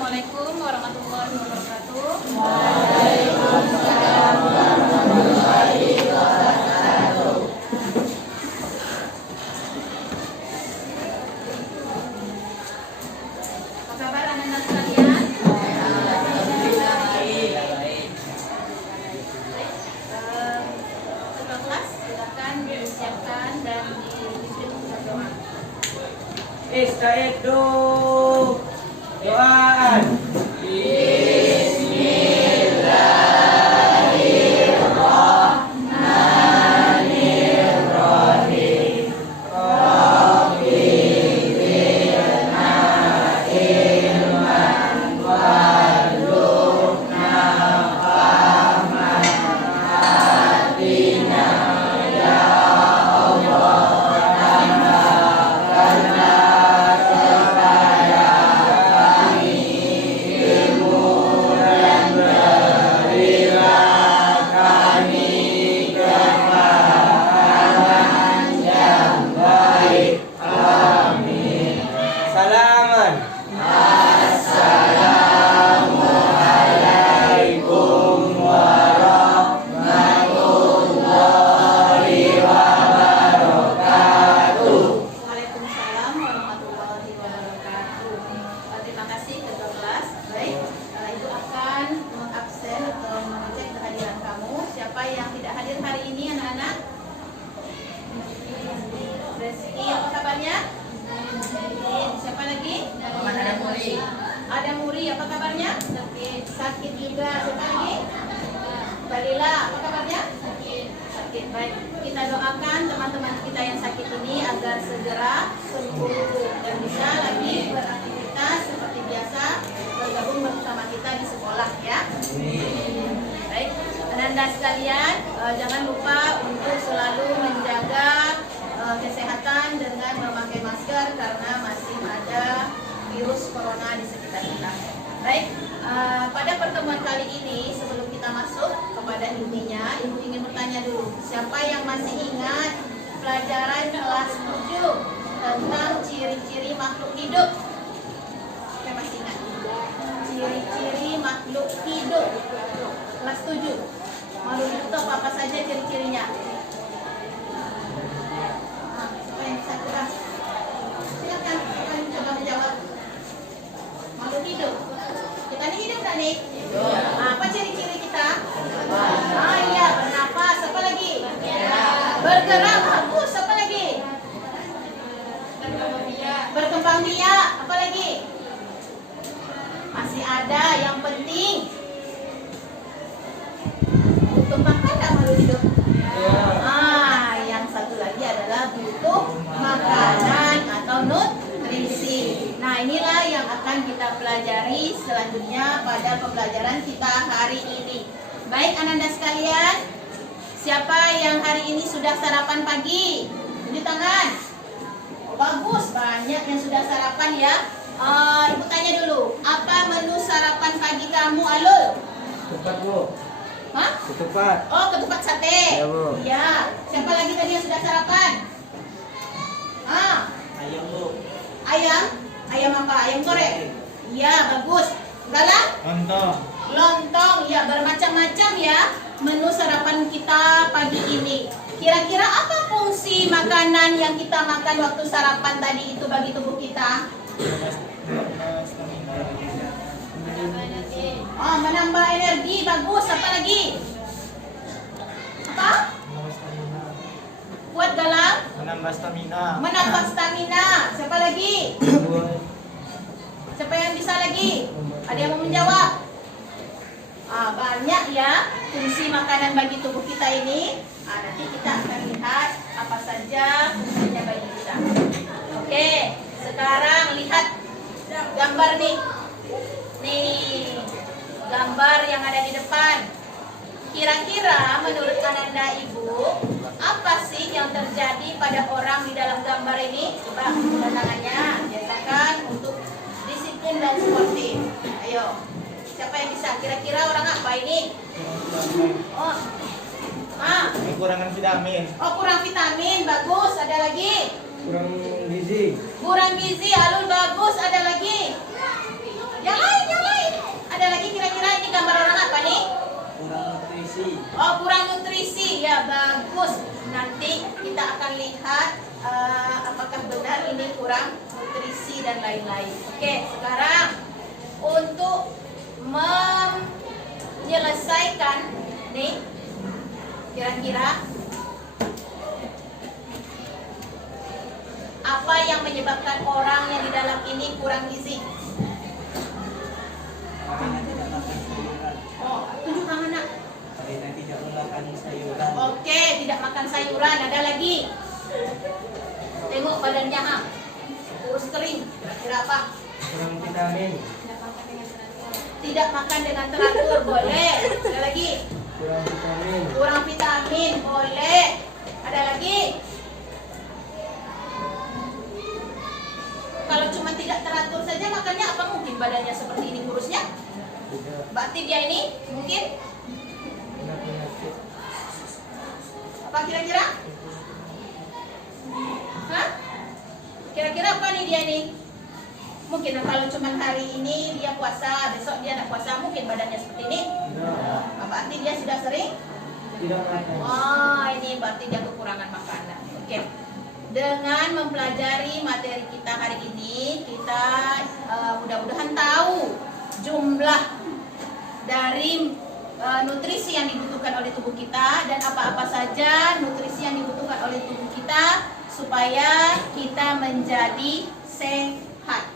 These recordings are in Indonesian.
Assalamualaikum warahmatullahi wabarakatuh. Waalaikumsalam warahmatullahi wabarakatuh. Apa kabar anak-anak sekalian? Alhamdulillah baik. Ketua kelas silakan disiapkan dan dipimpin berdoa. Istaidu doaan. Bismillahirrahmanirrahim. Rabbi zidna ilman warzuqna fahman atina ya Allah tambahkanlah supaya kami ilmu dan berilah kami kepahaman yang baik. Amin. Salaman. Assalamualaikum warahmatullahi wabarakatuh. Waalaikumsalam warahmatullahi wabarakatuh. Terima kasih ketua kelas. Baik, Ibu akan mengabsen atau mengecek kehadiran kamu. Siapa yang tidak hadir hari ini, anak-anak? Reski, apa kabarnya? Siapa lagi? Ada Muri, apa kabarnya? Sakit juga. Siapa lagi? Balila, apa kabarnya? Sakit. Baik, kita doakan teman-teman kita yang sakit ini agar segera sembuh dan bisa lagi beraktivitas seperti biasa, bergabung bersama kita di sekolah ya. Baik, anak-anak sekalian, jangan lupa untuk selalu menjaga kesehatan dengan memakai masker karena masih ada virus corona di sekitar kita. Baik, pada pertemuan kali ini sebelum kita masuk kepada intinya, Ibu ingin bertanya dulu, siapa yang masih ingat pelajaran kelas 7 tentang ciri-ciri makhluk hidup? Siapa masih ingat? Ciri-ciri makhluk hidup kelas 7. Makhluk hidup itu apa saja ciri-cirinya? Siapa yang bisa coba? Silakan, siapa yang coba menjawab? Makhluk hidup. Kita ini hidup kan nih? Apa ciri-ciri kita? Iya, bernapas. Apa lagi? Bergerak. Bagus. Apa lagi? Berkembang biak. Apa lagi? Masih ada yang penting. Butuh makan nggak makhluk hidup? Yang satu lagi adalah butuh makanan atau nutrisi. Nah, inilah yang akan kita pelajari selanjutnya pada pembelajaran kita hari ini. Baik, anak-anak sekalian, siapa yang hari ini sudah sarapan pagi? Tunjuk tangan. Oh, bagus, banyak yang sudah sarapan ya. Ibu tanya dulu, apa menu sarapan pagi kamu, Alul? Ketupat, Bu. Hah? Ketupat. Oh, ketupat sate. Iya, Bu. Iya. Siapa lagi tadi yang sudah sarapan? Ayam, Bu. Ayam? Ayam apa? Ayam goreng? Iya, bagus. Galang? Lontong. Lontong. Ya, bermacam-macam ya menu sarapan kita pagi ini. Kira-kira apa fungsi makanan yang kita makan waktu sarapan tadi itu bagi tubuh kita? Oh, menambah energi. Bagus. Apa lagi? Apa? Kuat Galang? Menambah stamina. Menambah stamina. Siapa lagi? Siapa yang bisa lagi? Ada yang mau menjawab? Banyak ya fungsi makanan bagi tubuh kita ini. Nanti kita akan lihat apa saja fungsinya bagi kita. Oke, sekarang lihat gambar nih. Nih, gambar yang ada di depan. Kira-kira menurut anak-anak ibu, apa sih yang terjadi pada orang di dalam gambar ini? Coba buka tangannya, biasakan untuk disiplin dan sportif. Ayo, siapa yang bisa? Kira-kira orang apa ini? Oh, Kekurangan vitamin. oh kurang vitamin, bagus. Ada lagi? Kurang gizi. Kurang gizi, Alul bagus. Ada lagi? Yang lainnya kurang nutrisi dan lain-lain. Oke, sekarang untuk menyelesaikan nih, kira-kira apa yang menyebabkan orang yang di dalam ini kurang gizi? Makanan tidak makan sayuran. Oh, tunjukkan anak. Karena tidak makan sayuran. Oke, tidak makan sayuran. Ada lagi? Tengok badannya, ha. Kurus kering. Kira-kira apa? Kurang vitamin. Tidak makan dengan teratur, boleh. Ada lagi? Kurang vitamin. Kurang vitamin, boleh. Ada lagi? Kalau cuma tidak teratur saja makannya, apa mungkin badannya seperti ini kurusnya? Tidak. Berarti dia ini mungkin Kena penyakit. apa kira-kira? Hah? Kira-kira apa nih dia nih? Mungkin kalau cuma hari ini dia puasa, besok dia tidak puasa, mungkin badannya seperti ini. Tidak. Berarti dia sudah sering? Tidak makan. Wah, ini berarti dia kekurangan makanan. Oke. Dengan mempelajari materi kita hari ini, kita mudah-mudahan tahu jumlah dari nutrisi yang dibutuhkan oleh tubuh kita dan apa-apa saja nutrisi yang dibutuhkan oleh tubuh kita supaya kita menjadi sehat.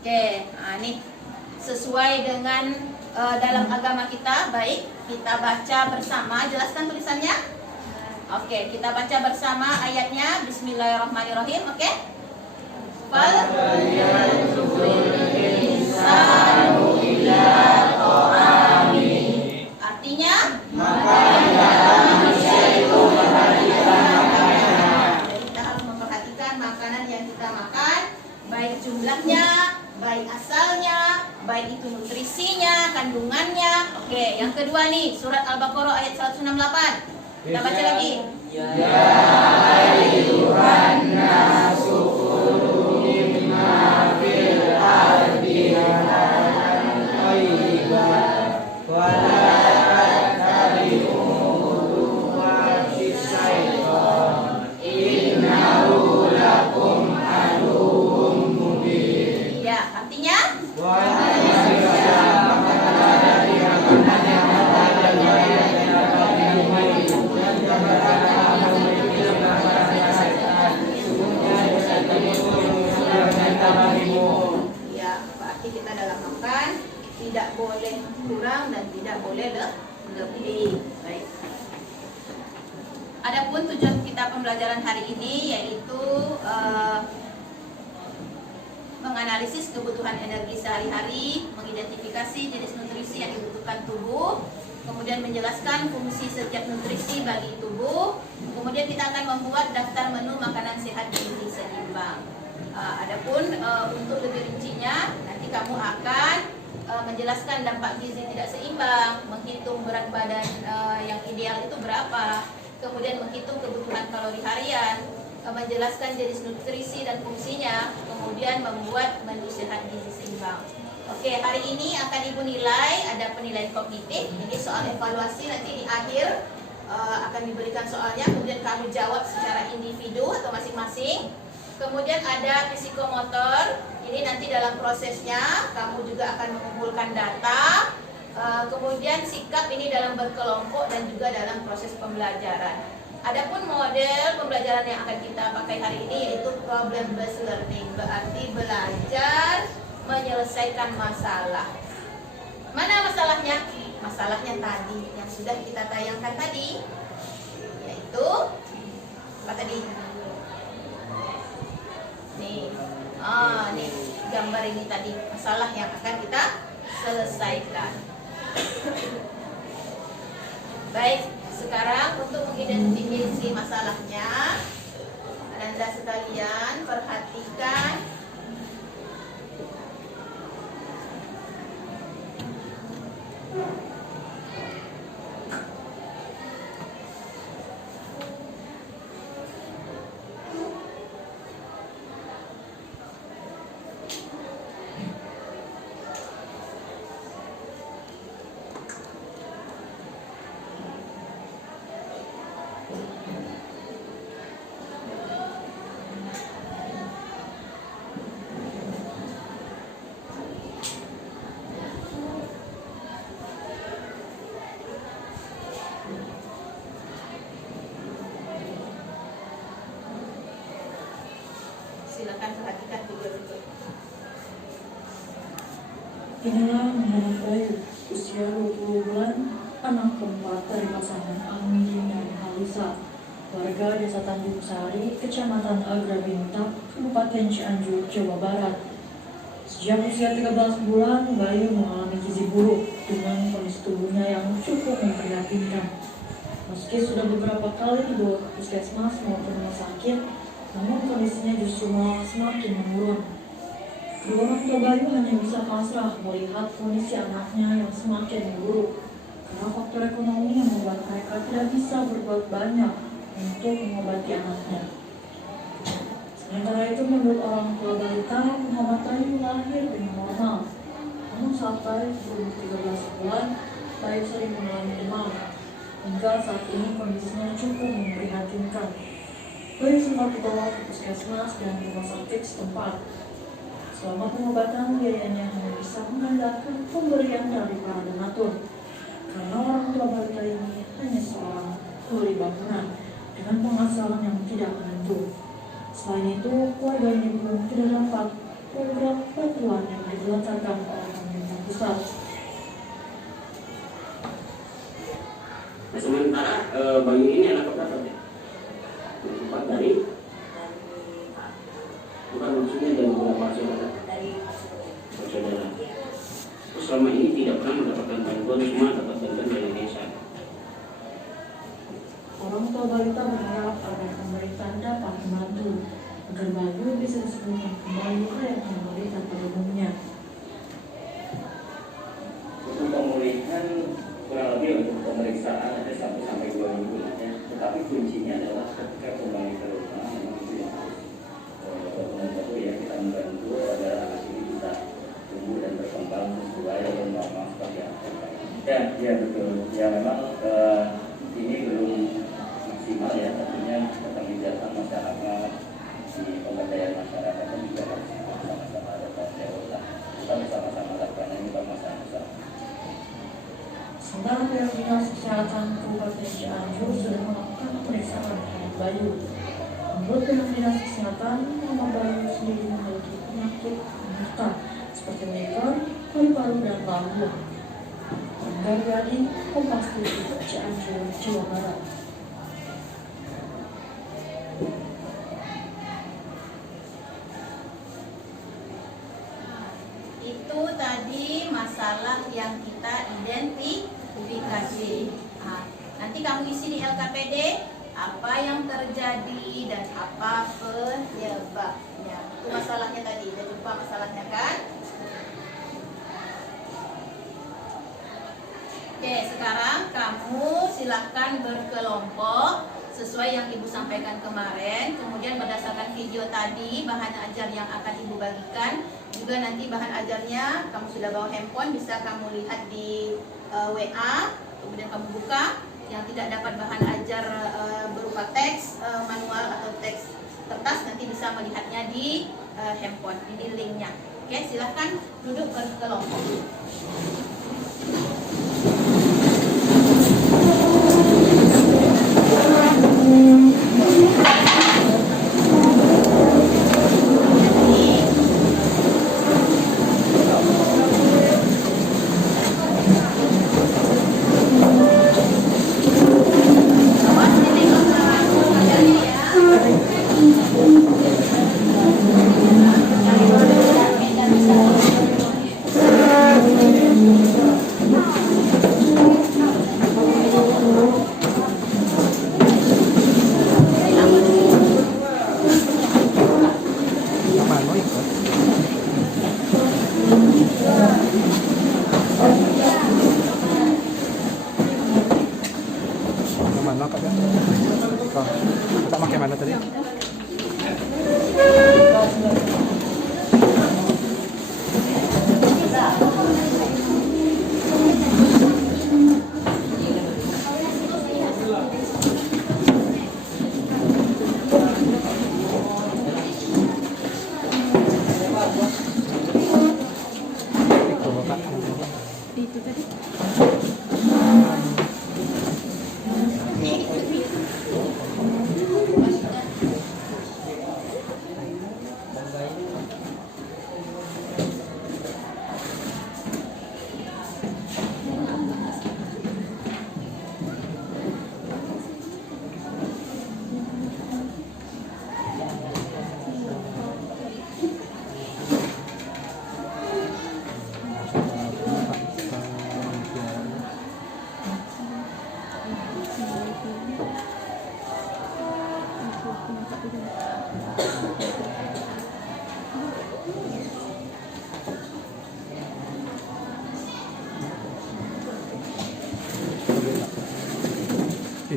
Oke, nah ini sesuai dengan dalam agama kita, baik kita baca bersama. Jelaskan tulisannya. Oke, kita baca bersama ayatnya. Bismillahirrahmanirrahim. Oke. Fal artinya kita harus memperhatikan makanan yang kita makan, baik jumlahnya, baik asalnya, baik itu nutrisinya, kandungannya. Oke, yang kedua nih, surat Al-Baqarah ayat 168. Kita baca lagi. Ya, artinya ya, berarti kita dalam makan tidak boleh kurang dan tidak boleh lebih. Baik. Adapun tujuan kita pembelajaran hari ini yaitu menganalisis kebutuhan energi sehari-hari, mengidentifikasi jenis nutrisi yang dibutuhkan tubuh, kemudian menjelaskan fungsi setiap nutrisi bagi tubuh, kemudian kita akan membuat daftar menu makanan sehat gizi seimbang. Adapun untuk lebih rincinya, nanti kamu akan menjelaskan dampak gizi tidak seimbang, menghitung berat badan yang ideal itu berapa, kemudian menghitung kebutuhan kalori harian, menjelaskan jenis nutrisi dan fungsinya, kemudian membuat menu sehat gizi seimbang. Oke, hari ini akan Ibu nilai, ada penilaian kognitif, ini soal evaluasi, nanti di akhir akan diberikan soalnya, kemudian kamu jawab secara individu atau masing-masing. Kemudian ada psikomotor, ini nanti dalam prosesnya kamu juga akan mengumpulkan data. Kemudian sikap ini dalam berkelompok dan juga dalam proses pembelajaran. Adapun model pembelajaran yang akan kita pakai hari ini yaitu problem based learning, berarti belajar menyelesaikan masalah. Mana masalahnya? Masalahnya tadi yang sudah kita tayangkan tadi, yaitu apa tadi? Nih, nih gambar ini tadi masalah yang akan kita selesaikan. Baik, sekarang untuk mengidentifikasi masalahnya, Anda sekalian perhatikan Inilah Muhammad Bayu, usia 20 bulan, anak keempat dari pasangan Amin dan Halisa, warga Desa Tanjung Sari, Kecamatan Agrabinta, Kabupaten Cianjur, Jawa Barat. Sejak usia 13 bulan, Bayu mengalami gizi buruk dengan kondisi tubuhnya yang cukup memprihatinkan. Meski sudah beberapa kali dibawa ke puskesmas maupun rumah sakit, namun kondisinya justru malah semakin menurun. Kedua orang tua Bayu hanya bisa pasrah melihat kondisi anaknya yang semakin memburuk karena faktor ekonomi yang membuat mereka tidak bisa berbuat banyak untuk mengobati anaknya. Sementara itu, menurut orang tua balita, Muhammad Bayu lahir dengan normal. Namun saat Bayu berumur 13 bulan, Bayu sering mengalami demam. Hingga saat ini kondisinya cukup memprihatinkan. Bayu sempat dibawa ke puskesmas dan rumah sakit setempat. Selama pengobatan, biayanya hanya bisa mengandalkan pemberian dari para donatur. Karena orang tua balita ini hanya seorang kuli bangunan dengan penghasilan yang tidak menentu. Selain itu, keluarga ini belum tidak dapat program bantuan yang digelontorkan oleh pemerintah pusat. Nah, sementara Bayu ini anak keberapa ya? Empat dari bukan maksudnya dari beberapa saudara. Saudara. Terus selama ini tidak pernah mendapatkan bantuan, cuma dapat bantuan dari desa. Orang tua balita berharap agar pemerintah dapat membantu agar Bayu bisa disembuhkan kembali layaknya balita pada umumnya. Untuk pemulihan kurang lebih untuk pemeriksaan ada 1 sampai 2 minggu ya. Tetapi kuncinya adalah ketika kembali ke rumah memang itu yang harus betul ya, kita membantu agar anak ini bisa tumbuh dan berkembang sesuai dengan normal seperti apa. Ya betul. Ya memang ini belum maksimal ya, tentunya keterlibatan masyarakat di pemberdayaan masyarakat dan juga harus sama-sama ada tanggung jawab. Kita bersama-sama lakukan ini masalah besar. Sementara pihak dinas kesehatan Kabupaten Cianjur sudah melakukan pemeriksaan terhadap Bayu. Menurut pihak dinas kesehatan, Muhammad Bayu sendiri memiliki penyakit penyerta seperti liver, paru-paru dan lambung. Dari Kompas TV Cianjur, Jawa Barat. Itu tadi masalah yang kita identifikasi. Nanti kamu isi di LKPD apa yang terjadi dan apa penyebabnya. Itu masalahnya tadi. Udah jumpa masalahnya kan? Oke, sekarang kamu silahkan berkelompok sesuai yang Ibu sampaikan kemarin. Kemudian berdasarkan video tadi, bahan ajar yang akan Ibu bagikan, juga nanti bahan ajarnya kamu sudah bawa handphone, bisa kamu lihat di WA, kemudian kamu buka. Yang tidak dapat bahan ajar berupa teks manual atau teks kertas, nanti bisa melihatnya di handphone, ini linknya. Oke, silahkan duduk berkelompok.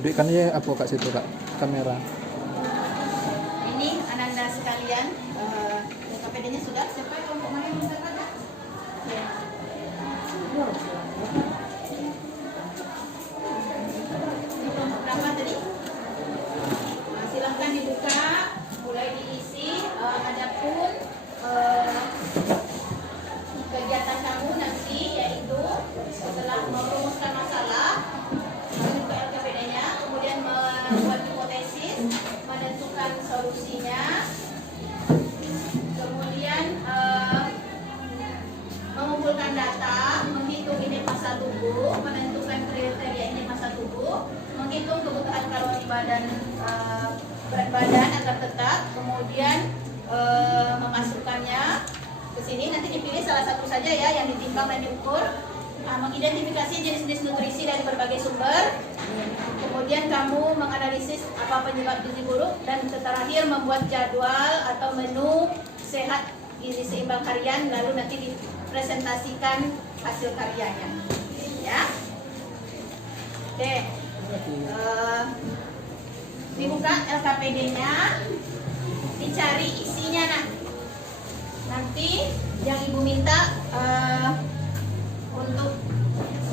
Tunjukkan ya apa Kak situ Kak, kamera. Ini Ananda sekalian, KPD-nya sudah. Siapa kelompok mana yang sudah ada? Ya. Ini kelompok berapa tadi? Nah, silahkan dibuka, mulai diisi. Adapun kegiatan kamu nanti yaitu setelah merumuskan masalah, masuk ke LKPD-nya, kemudian membuat hipotesis, menentukan solusinya, kemudian mengumpulkan data, menghitung indeks massa tubuh, menentukan kriteria indeks massa tubuh, menghitung kebutuhan kalori badan, berat badan agar tetap, kemudian memasukkannya ke sini. Nanti dipilih salah satu saja ya yang ditimbang dan diukur. Mengidentifikasi jenis-jenis nutrisi dari berbagai sumber, kemudian kamu menganalisis apa penyebab gizi buruk, dan terakhir membuat jadwal atau menu sehat gizi seimbang harian, lalu nanti dipresentasikan hasil karyanya ya. Oke, dibuka LKPD-nya, dicari isinya. Nanti yang ibu minta untuk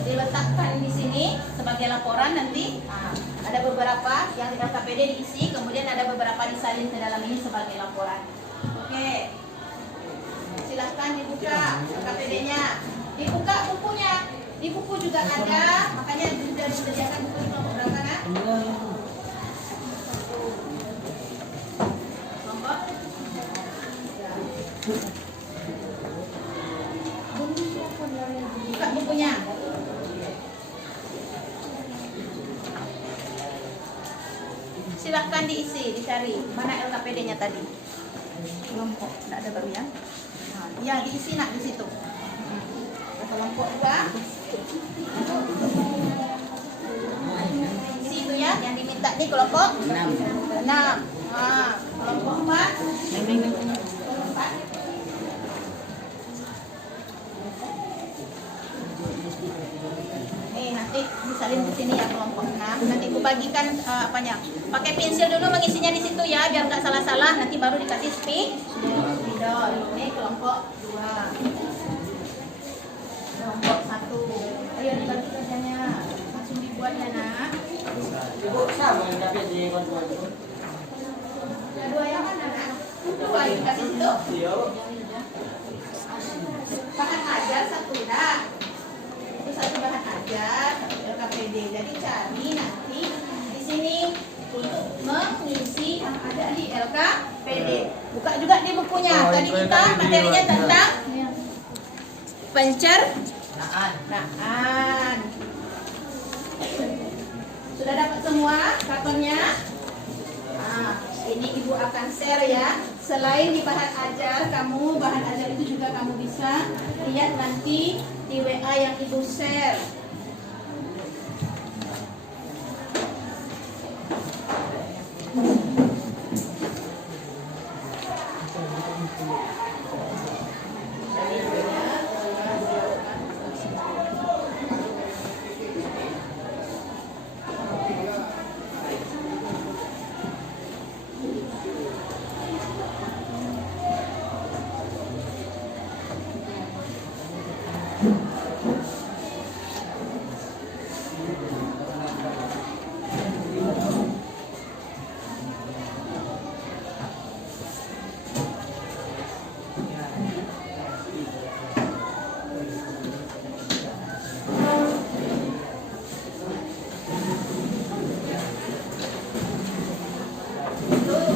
diletakkan di sini sebagai laporan nanti. Ada beberapa yang di LKPD diisi, kemudian ada beberapa disalin ke dalam ini sebagai laporan. Oke, silahkan dibuka LKPD-nya, dibuka bukunya. Di buku juga ada, makanya sudah disediakan buku di kelompok berapa kan? Kelompok? Buka bukunya. Silahkan diisi, dicari mana LKPD-nya tadi. Kelompok, tidak ada baru ya? Nah, ya diisi di situ. Kelompok 2. Isi itu ya, yang diminta nih kelompok 6. Kelompok 4. Nanti disalin di sini ya kelompok 6. Nanti aku bagikan apanya. Pakai pensil dulu mengisinya di situ ya, biar nggak salah-salah. Nanti baru dikasih spidol. Ini kelompok 2. Kelompok 1. Ayo dibagi kerjanya. Langsung dibuatnya nak. Ibu sama yang tapi di konsumen itu. Dua yang mana nak? Dua dikasih situ. Iya. Bahan ajar satu dah. Itu satu bahan ajar, LKPD. Jadi cari nanti di sini untuk mengisi yang ada di LKPD. Buka juga di bukunya. Tadi kita materinya tentang pencernaan. Sudah dapat semua kartonnya? Ini ibu akan share ya. Selain di bahan ajar, bahan ajar itu juga kamu bisa lihat nanti di WA yang ibu share.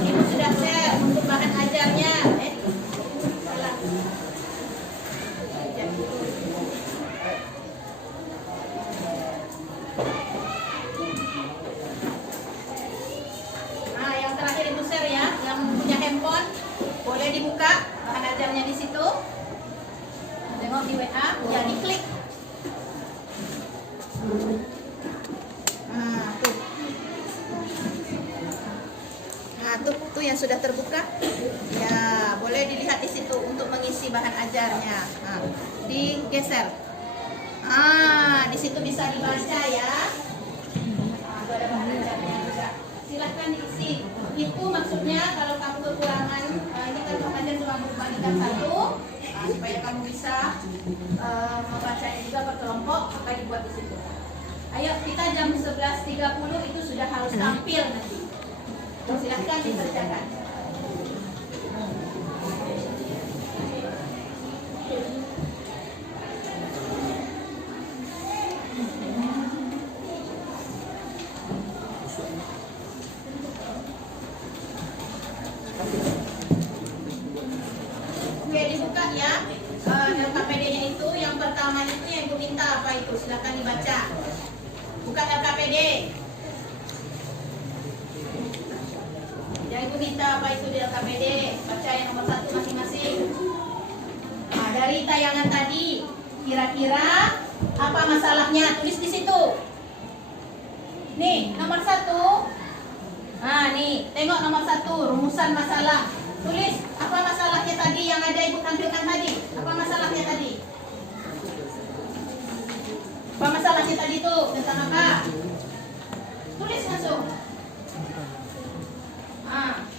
Ibu sudah share untuk bahan ajarnya. Yang terakhir ibu share ya, yang punya handphone boleh dibuka bahan ajarnya di situ. Tengok di WA, ya diklik. Tuh yang sudah terbuka. Ya, boleh dilihat di situ untuk mengisi bahan ajarnya. Digeser. Di situ bisa dibaca ya. Itu ada bahan caranya juga. Silahkan diisi. Itu maksudnya kalau kamu kekurangan, ini kan komandan cuma membagikan satu, supaya kamu bisa membacanya juga per kelompok, maka dibuat di situ. Ayo kita jam 11.30 itu sudah harus tampil nanti. Silahkan dikerjakan. Oke, dibuka ya. Dalam KPD-nya itu yang pertama itu yang ibu minta apa itu? Silahkan dibaca. Buka LKPD. Yang ibu minta apa itu di LKPD? Baca yang nomor 1 masing-masing. Nah, dari tayangan tadi, kira-kira apa masalahnya? Tulis di situ. Nih, nomor 1. Nah, nih, tengok nomor 1, rumusan masalah. Tulis apa masalahnya tadi yang ada ibu tampilkan tadi? Apa masalahnya tadi? Apa masalahnya tadi tuh? Tentang apa? Tulis langsung. Ah.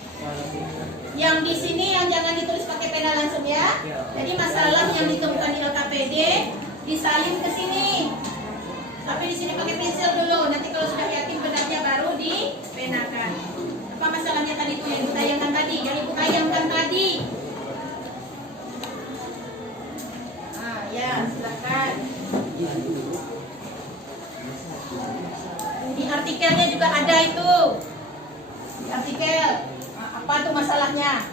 Yang di sini yang jangan ditulis pakai pena langsung ya. Jadi masalah yang ditemukan di LKPD disalin ke sini. Tapi di sini pakai pensil dulu. Nanti kalau sudah yakin benarnya baru dipenakan. Apa masalahnya tadi tuh yang ibu tayangkan tadi? Yang ibu tayangkan tadi. Ah ya, silakan. Di artikelnya juga ada itu. Di artikel. Nah, apa tuh masalahnya?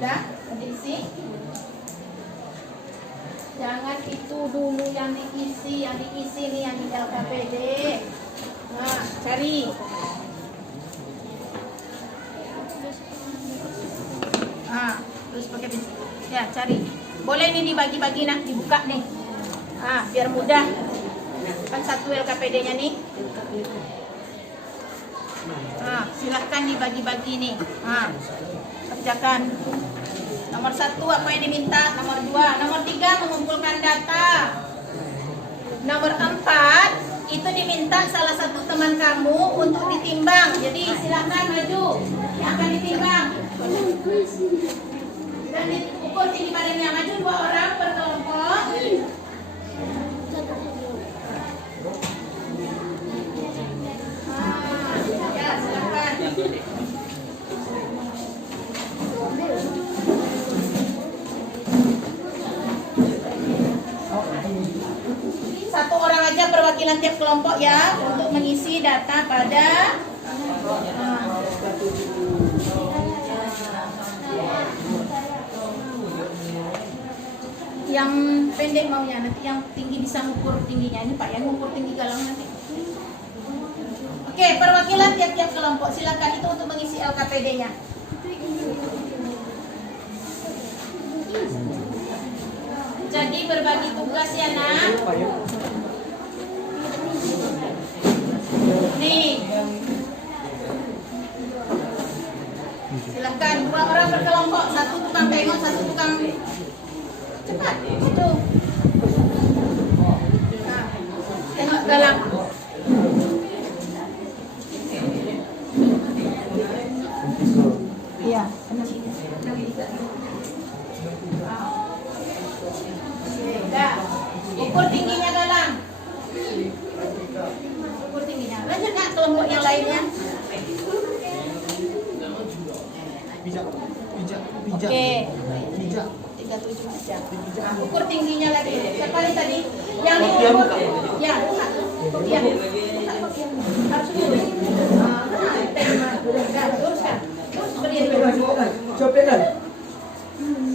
Udah? Nanti isi. Jangan itu dulu yang diisi nih yang di LKPD. Nah, cari. Ah, terus pakai pensil. Ya, cari. Boleh nih dibagi-bagi nah, dibuka nih. Ah, biar mudah. Kan satu LKPD-nya nih. Ah, silahkan dibagi-bagi nih. Ah, kerjakan. Nomor 1 apa yang diminta? Nomor 2, nomor 3 mengumpulkan data. Nomor 4 itu diminta salah satu teman kamu untuk ditimbang. Jadi silahkan maju yang akan ditimbang. Dan diukur tinggi badannya. Maju 2 orang per kelompok. Ya silahkan. Satu orang aja perwakilan tiap kelompok ya untuk mengisi data pada yang pendek maunya, nanti yang tinggi bisa mengukur tingginya. Ini Pak yang mengukur tinggi galang nanti. Oke, perwakilan tiap-tiap kelompok silakan itu untuk mengisi LKPD-nya. Jadi berbagi tugas ya nak. Nih. Silakan 2 orang per kelompok, 1 tukang tengok, 1 tukang cepat. Itu. Nah, tengok galang. Iya, benar. Dah. Ukur tingginya galang. Ukur tingginya. Lanjut nggak kelompok yang lainnya? Pijak. Oke. Pijak. 37 aja. Nah, ukur tingginya lagi. Siapa nih tadi? Yang diukur. Ya, buka. Iya. Harus dulu. Teruskan. Terus berdiri. Copet kan?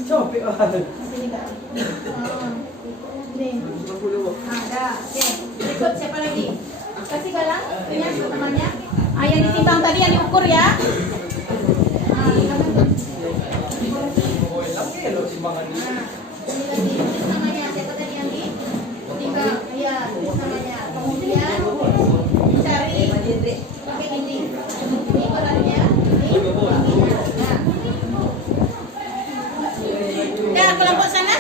Copet kan? Nih. Ada. Oke. Berikut siapa lagi? Kasih galang. Punya temannya. Ah, yang ditimbang tadi yang diukur ya. Ini lagi tulis namanya. Siapa tadi yang ditimbang? Iya, tulis namanya. Kemudian cari pakai ini. Ini beratnya. Ini. Nah, kelompok sana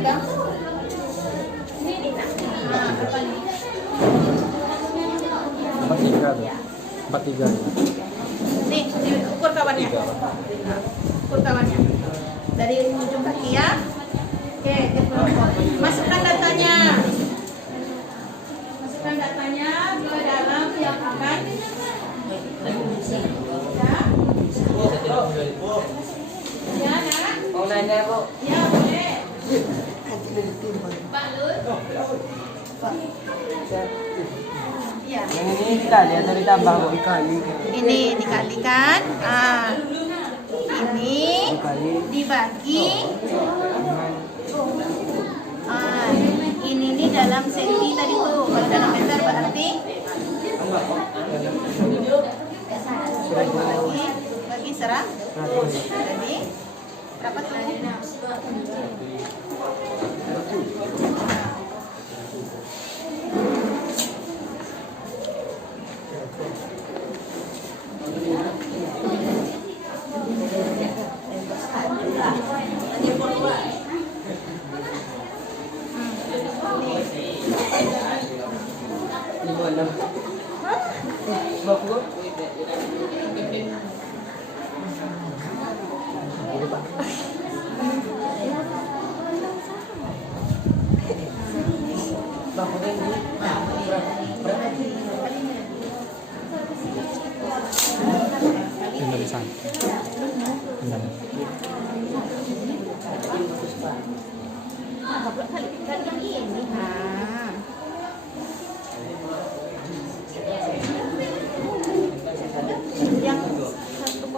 pegang. Ini nak. Nah, berapa nih? 43 tuh. 43. Nih, ukur kawannya. Ukur kawannya. Dari ujung kaki ya. Oke, masukkan datanya. Masukkan datanya ke dalam yang akan ya, nak. Mau nanya, Bu? Ya, boleh. Pak Lur. Ya. Yang ini dikali atau ditambah, Bu? Dikali. Ini dikalikan. Ini Dikali. dibagi. Dengan Ini nih dalam senti tadi tuh. Kalau dalam meter berarti bagi 100. Jadi berapa tuh? Indonesian. Yang 1,6.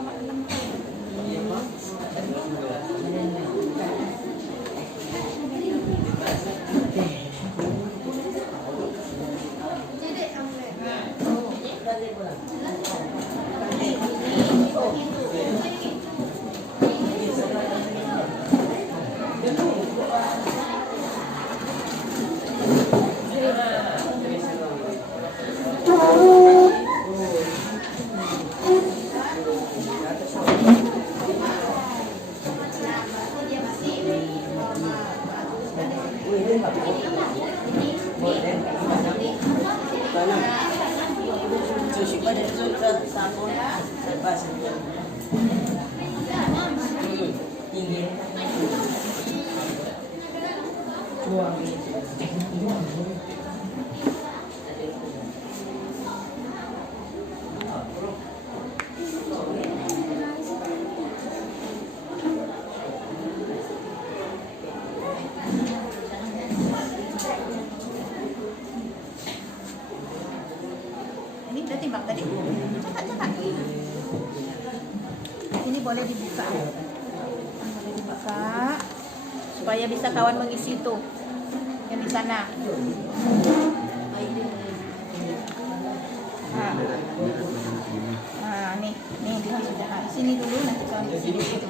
Ini udah timbang tadi. Cepat. Ini boleh dibuka. Boleh dibuka supaya bisa kawan mengisi tuh yang di sana. Nah, nih sudah. Nah, sini dulu nanti kawan isi di sini.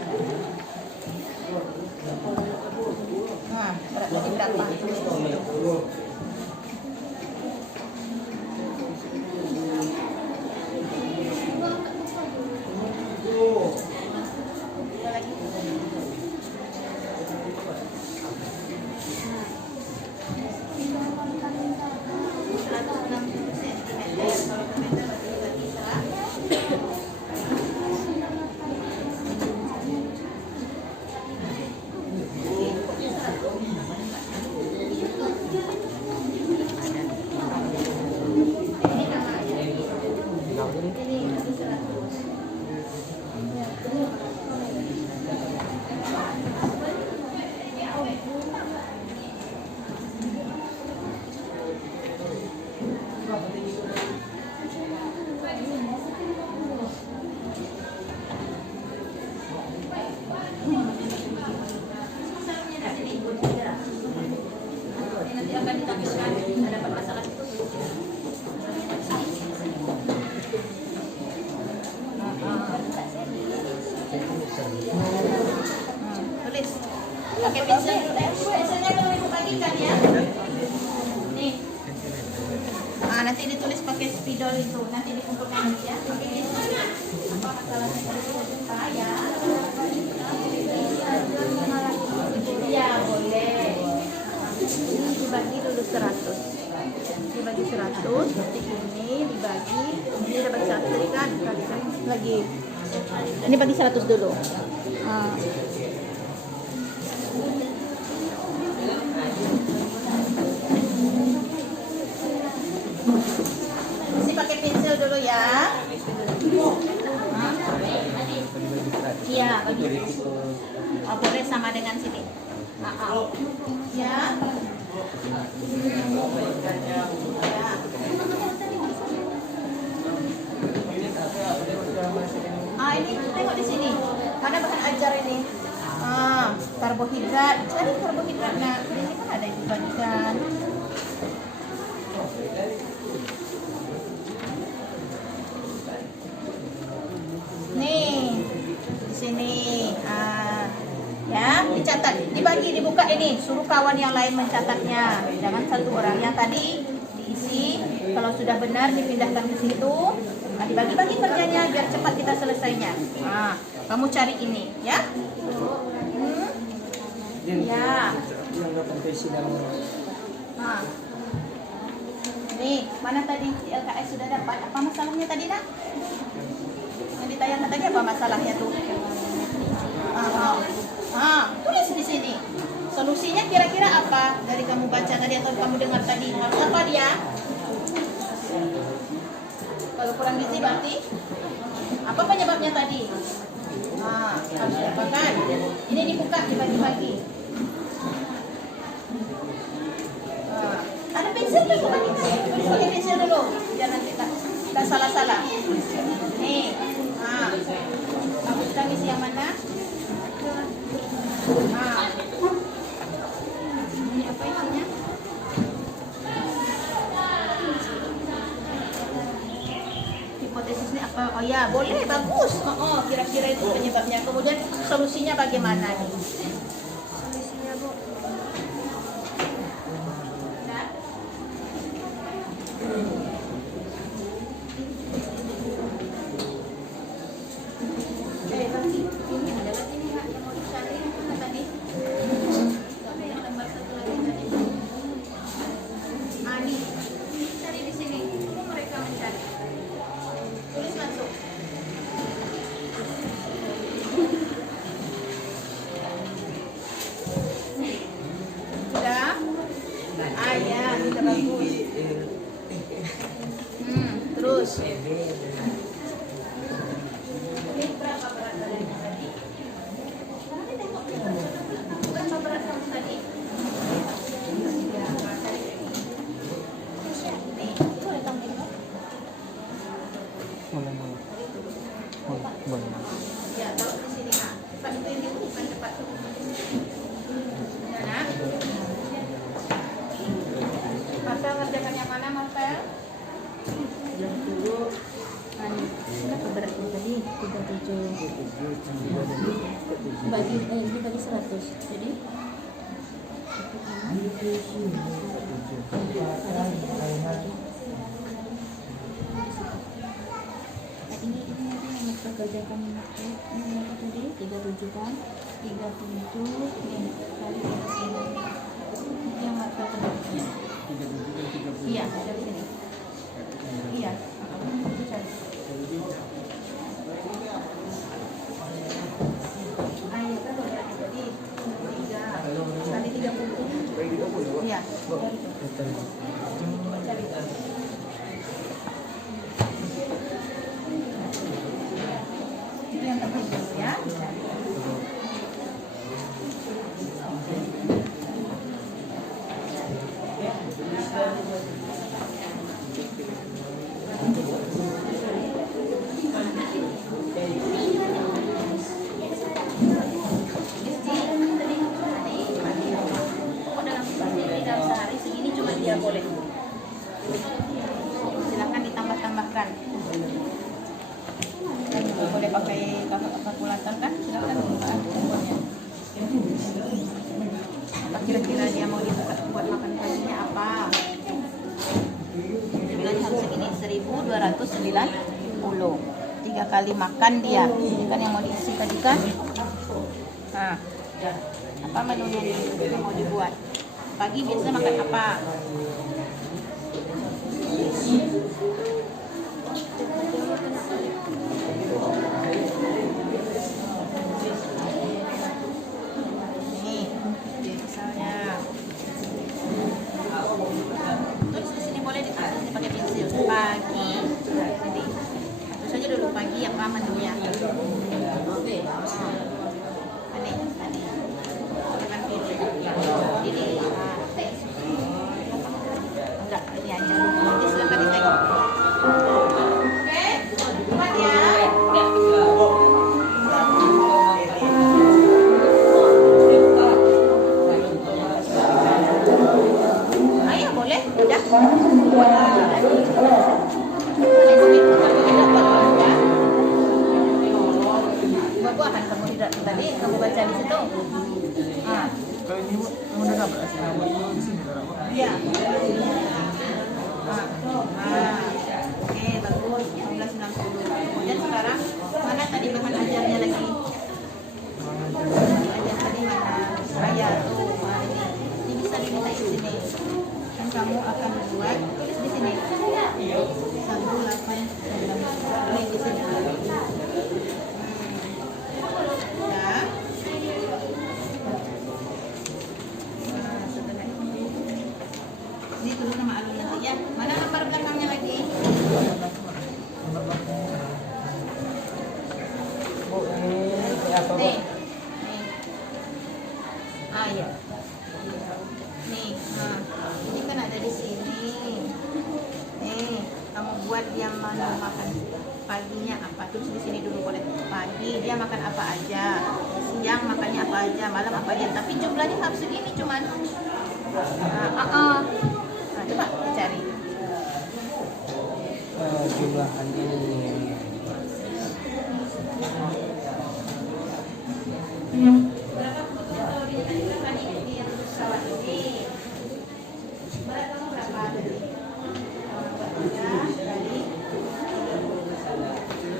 Nah, berat tadi berapa? Nanti akan ditambahkan ada permasalahan itu. Tulis pakai pensil. Pensilnya kalau ibu bagikan ya. Nih. Nanti ditulis pakai spidol itu. Nanti dikumpulkan lagi ya. Pakai pensil. Apa masalahnya kalau kita jumpa ya? Ya boleh. 100. Dibagi 100, seperti ini dibagi. Ini dapat 100 tadi kan? Kalikan lagi. Ini bagi 100 dulu. Isi pakai pensil dulu ya. Iya, bagi. Oh, boleh sama dengan sini. Ya. Ini tengok di sini. Mana bahan ajar ini? Karbohidrat. Cari karbohidrat nak. Ini kan ada dibagikan. Nih, di sini. Ya, dicatat, dibagi, dibuka ini, suruh kawan yang lain mencatatnya. Jangan satu orang. Yang tadi diisi, kalau sudah benar dipindahkan ke situ. Dibagi-bagi kerjanya biar cepat kita selesainya. Kamu cari ini, ya? Ya. Nih, mana tadi di LKS sudah dapat? Apa masalahnya tadi, nak? Yang ditayangkan tadi apa masalahnya tuh? Tulis di sini. Solusinya kira-kira apa dari kamu baca tadi atau kamu dengar tadi? Harus apa dia? Kalau kurang gizi berarti apa penyebabnya tadi? Harus diapakan? Ini dibuka, dibagi-bagi. Ada pensil dulu, pakai pensil dulu, biar nanti tak salah-salah. Nih, kamu sudah ngisi yang mana? Ini apa isinya? Hipotesisnya apa? Oh ya, boleh, bagus. Kira-kira itu penyebabnya. Kemudian solusinya bagaimana nih? Solusinya, Bu. Nah. Ini ada lagi nih, Kak, yang mau dicari tadi. Tapi yang lembar satu lagi tadi. Nih. Cari di sini. Tunggu mereka mencari. Tulis masuk. Sudah? Ya, sudah bagus. Terus. Ini berapa berat badannya tadi? Nanti tengok. Berapa berat kamu tadi? Ya, cari ini. Nih, boleh kamu tengok? Boleh. Ya, taruh di sini, Kak. Cepat itu yang dibutuhkan cepat tuh. Ya, nak. Marcel ngerjakan yang mana, Marcel? Yang dulu Berapa beratnya tadi? 37 bagi 100. Jadi ini yang kita kerjakan ini berapa tadi? 37 kan? 37 kali yang marker tadi. Iya, dari sini. Iya. Itu cari. Ayo kan berarti tadi 3 kali 30. Iya. Coba cari. Itu yang terpenting ya. Boleh. Silakan ditambah-tambahkan. Boleh pakai kalkulator kan? Silakan buka handphonenya. Apa kira-kira dia mau dibuka buat makan paginya apa? Bilang harus segini 1290. 3 kali makan dia. Ini kan yang mau diisi tadi kan? Apa menunya yang mau dibuat? pagi biasanya makan apa? Nih, misalnya. Terus di sini boleh ditulis pakai pensil. Pagi. Jadi, terus aja dulu pagi apa menunya. Oke. Ini. Ini. Enggak, ini aja. Nanti silakan ditengok. Oke, kuat ya. Ayo boleh, udah. Buah-buahan kamu tidak tadi kamu baca di situ. Ah, Kalau ini Bu, kamu udah dapat hasil awal di sini Dara, Bu? iya. Oke, bagus. 1960. Kemudian sekarang mana tadi bahan ajarnya lagi? Ajar tadi mana? Saya tuh. Nah, ini bisa diminta di sini. Kan kamu akan buat tulis di sini. 18 ini di sini. Ya. Ini tulis nama alun nanti ya. Mana nomor belakangnya lagi? Bu, ini apa, Bu? Nih. Ah ya. Nih, nah, ini kan ada di sini. Nih, kamu buat dia makan paginya apa? Tulis di sini dulu boleh. Pagi dia makan apa aja. Siang makannya apa aja, malam apa aja. Tapi jumlahnya harus segini cuman. Nah, coba cari. Jumlahan ini. Berapa kalori di yang pesawat ini? Kamu berapa tadi? Dari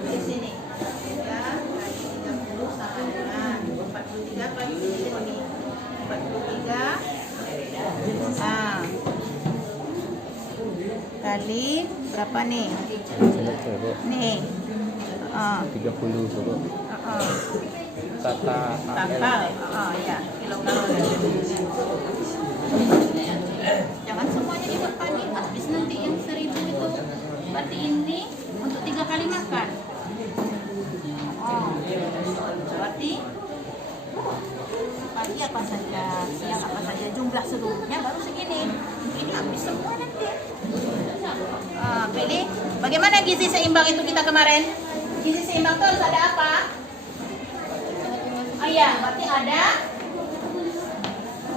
di sini. 3 kali 30 sama dengan 43 kali ini. 43 kali berapa nih? Nih. 30 sobat. Tata Tanggal. Ya, kilokalori. Jangan semuanya dibuat pagi, habis nanti yang 1000 itu. Berarti ini untuk 3 kali makan. Berarti pagi apa saja, siang apa saja, jumlah seluruhnya baru segini. Ini habis semua nanti. Pilih. Bagaimana gizi seimbang itu kita kemarin? Gizi seimbang itu harus ada apa? Oh iya, berarti ada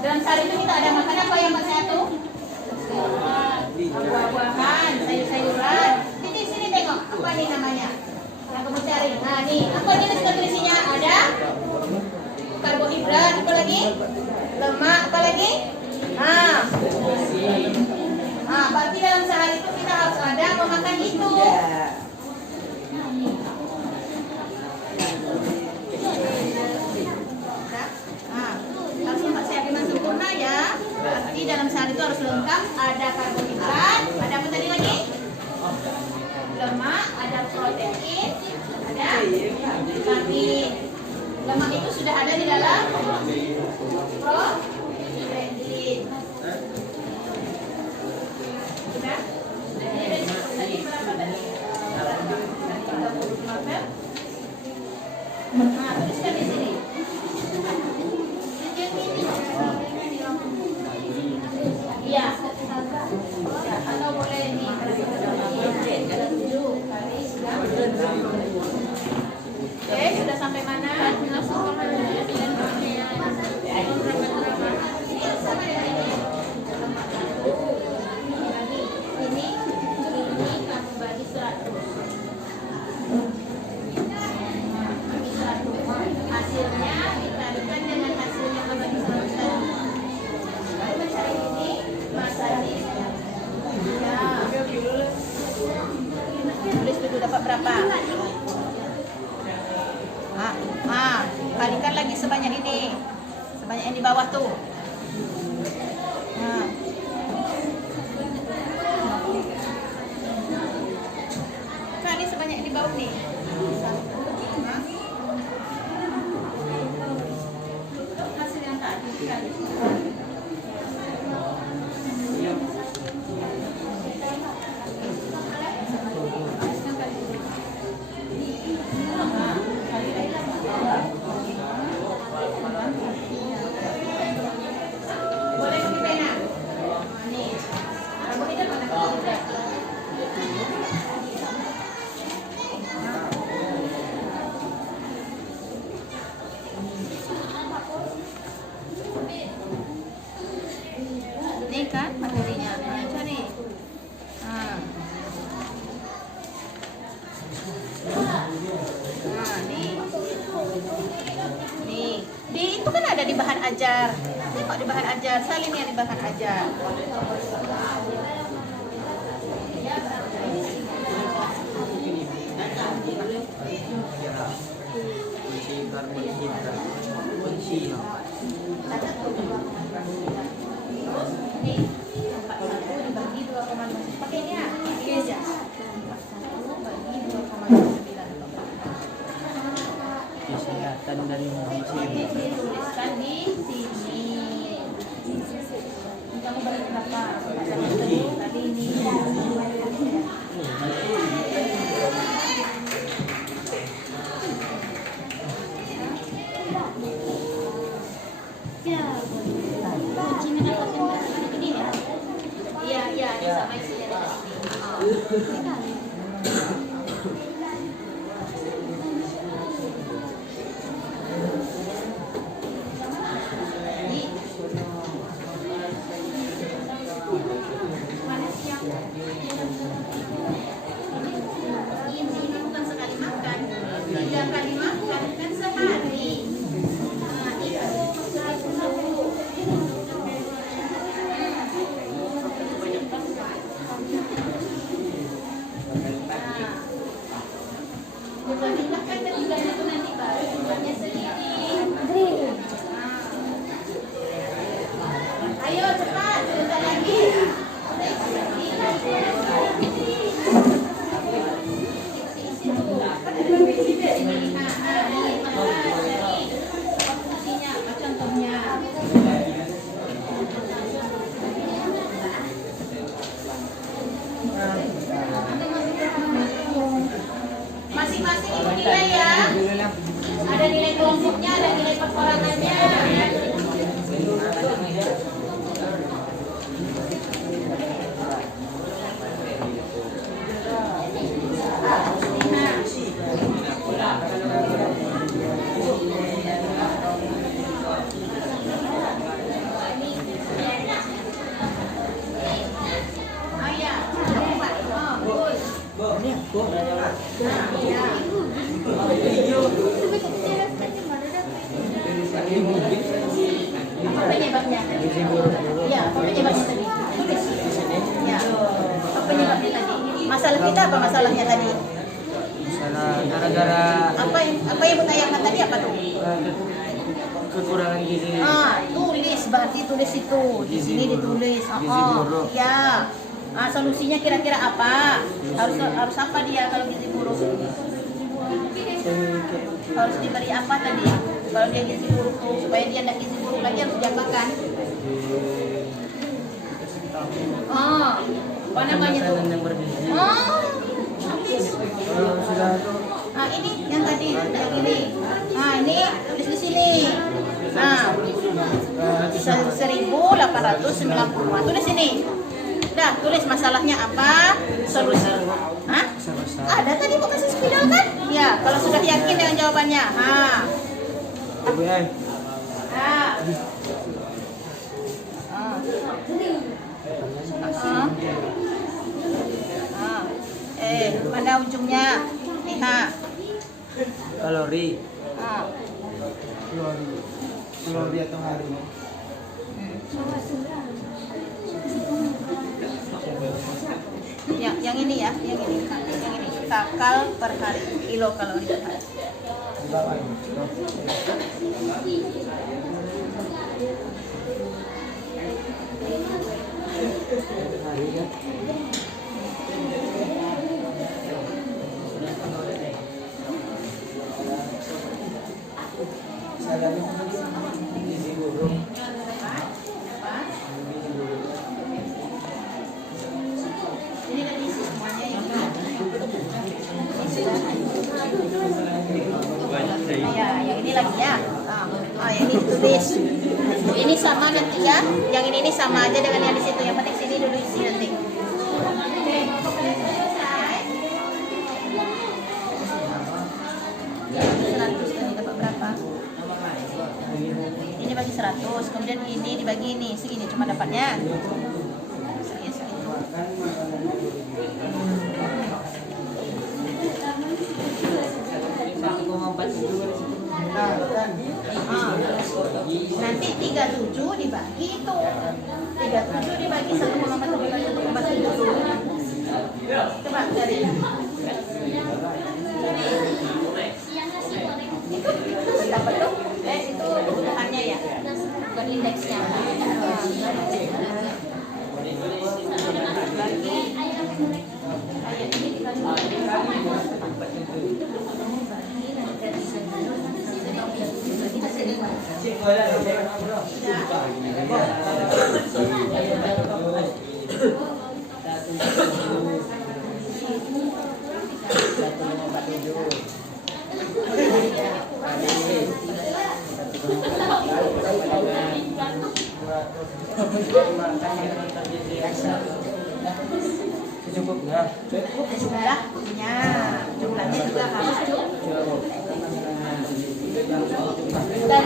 dalam sehari itu kita ada makan apa yang Mbak Satu? Buah-buahan, sayur-sayuran. Jadi sini tengok, apa ini namanya? Yang kamu cari. Nah nih, apa jenis nutrisinya? Ada karbohidrat, apa lagi? Lemak, apa lagi? Berarti dalam sehari itu kita harus ada memakan itu. Harus empat sehat lima sempurna ya. Berarti dalam sehari itu harus lengkap. Ada karbohidrat, ada apa tadi lagi? Lemak, ada protein, ada vitamin. Lemak itu sudah ada di dalam protein. Sudah? Tadi berapa tadi? 35 gram. Nah, tuliskan di sini. Iya. Atau boleh nih. 7 kali 9. Oke, sudah sampai mana? Ini kamu bagi 100. Hasilnya dikalikan dengan hasil yang membagi 100 tadi. Lalu mencari ini masanya. Ya. Tulis dulu dapat berapa? Kalikan lagi sebanyak ini. Sebanyak yang di bawah tuh. kan materinya. Cari. Nah, nih. Di itu kan ada di bahan ajar. Tengok di bahan ajar. Salin ya di bahan ajar. Nih, 41 dibagi 2,5. Pakai ini ya? Ini aja. 41 bagi 2,9. Kesehatan dan Ini dituliskan di sini. Kamu balik berapa? Tadi ini. Iya, iya, ini sama isinya ada di sini. Ini bukan sekali makan, 3 kali makan kan sehari. Nah, itu dulu. Bukan ditekan ketiganya itu nanti baru jumlahnya sendiri. Ayo cepat, sebentar lagi. Masing-masing ibu nilai ya. Ada nilai kelompoknya, ada nilai perorangannya. Apa penyebabnya? Ya, apa penyebabnya tadi? Tulis. Ya. Apa penyebabnya tadi? Masalah kita apa masalahnya tadi? Masalah gara-gara Apa yang bertanyakan tadi apa tuh? kekurangan gizi. Tulis, berarti tulis itu. Di sini ditulis. Gizi buruk. Ya. Solusinya kira-kira apa? Harus apa dia kalau gizi buruk? Harus diberi apa tadi? Kalau dia gizi buruk tuh supaya dia tidak gizi buruk lagi harus diapakan? Apa namanya tuh? Makanan yang bergizi. Ini yang tadi yang ini. Ini tulis di sini. 1890. Tulis sini. Udah, tulis masalahnya apa? Solusi. Ada tadi mau kasih spidol kan? Ya, kalau sudah yakin dengan jawabannya. Mana ujungnya? Lihat. Kalori. Kalori atau hari. Yang ini ya, yang ini. Takal per hari, kilo kalori per hari. Ini kan isi semuanya yang ya, yang ini lagi ya. Yang ini tulis. Ini sama nanti ya. Yang ini sama aja dengan yang di situ. Yang penting sini dulu isi nanti. Ya, 100 tadi dapat berapa? Ini bagi 100, kemudian ini dibagi ini segini cuma dapatnya 37 dibagi 1,47. Coba cari. Itu dapat tuh? Itu kebutuhannya ya? Bukan indeksnya. Bagi ayat ini dikali Cukupnya. jumlahnya, jumlahnya juga harus cukup. Dan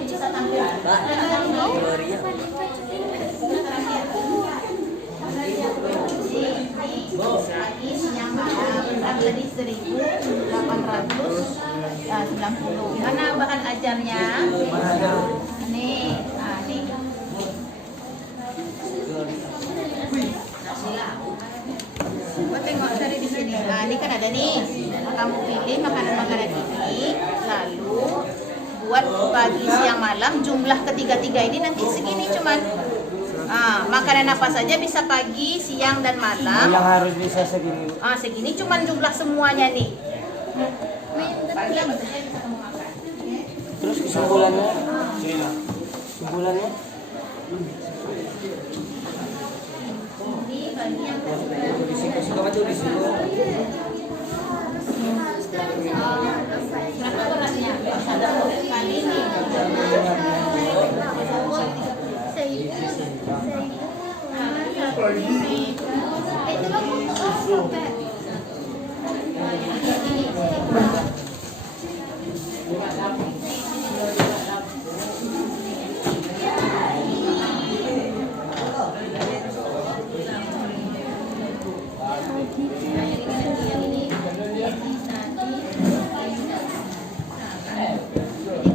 bisa tampil. Lagi siang malam berapa tadi 1890. Mana bahan ajarnya? Nih, nih. Coba tengok dari di sini. Nah, ini kan ada nih. Kamu pilih makanan-makanan ini, lalu buat pagi, siang, malam. Jumlah ketiga-tiga ini nanti segini cuman. Makanan apa saja bisa pagi, siang, dan malam. Yang harus bisa segini. Segini cuman jumlah semuanya nih. Pagi apa saja bisa kamu makan. Terus kesimpulannya? Kesimpulannya? Ini bagi yang berapa beratnya? Kali ini.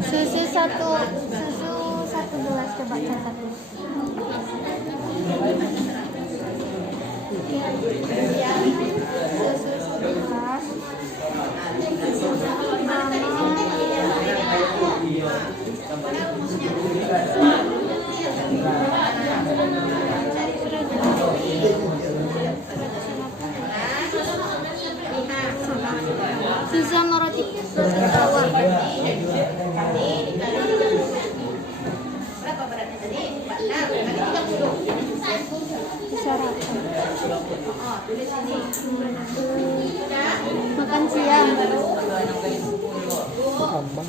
Susu satu gelas, coba catat dulu. Susu satu gelas. Susu sama roti tawar. Berapa beratnya tadi? 46 kali 30. Bisa rata. Tulis sini. Sudah? Makan siang. Tambah.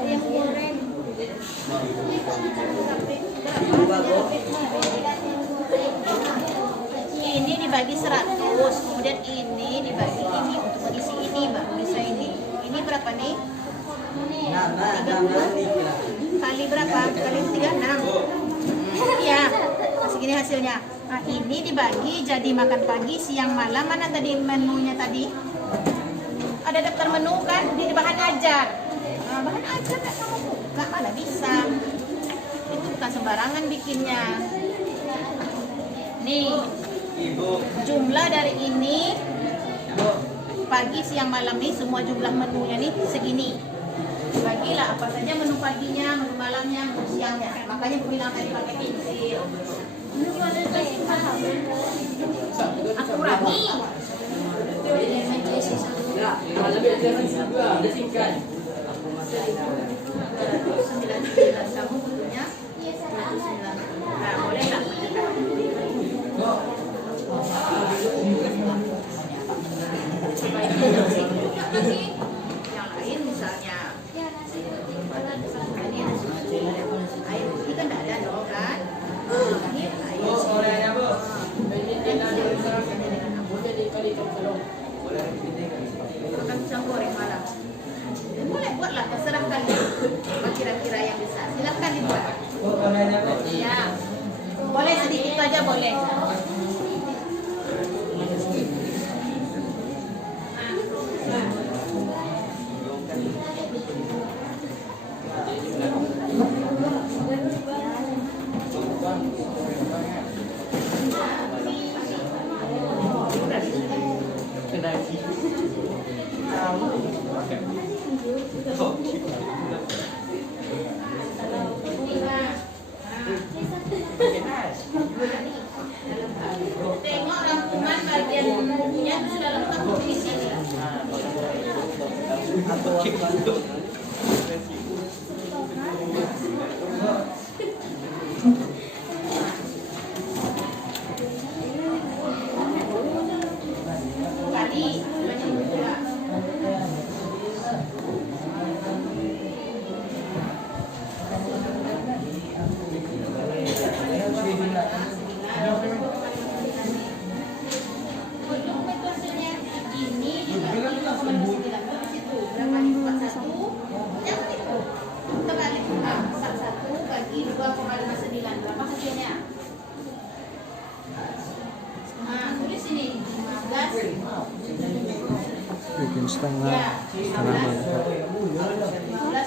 Yang goreng. Ini dibagi 100, kemudian ini dibagi ini untuk mengisi ini baru bisa ini. Ini berapa nih? 30 kali berapa? Kali 36. Iya, segini hasilnya. Nah, ini dibagi jadi makan pagi, siang, malam. Mana tadi menunya tadi? Ada daftar menu kan di bahan ajar. Nah, bahan ajar nggak kamu buka, mana bisa. Itu bukan sembarangan bikinnya. Nih, jumlah dari ini pagi, siang, malam nih semua jumlah menunya nih segini. Bagilah apa saja menu paginya, menu malamnya, menu siangnya. Makanya aku bilang tadi pakai pensil. Aku kurangi. Kamu butuhnya? Nah, boleh nggak? Yang lain misalnya air putih kan tidak ada dong kan? Ini air makan pisang goreng malam. Boleh buatlah, terserah kalian. aja boleh. Tengok rangkuman bagian bukunya itu sudah lengkap di sini. Kali banyak juga. Bikin setengah mangkok.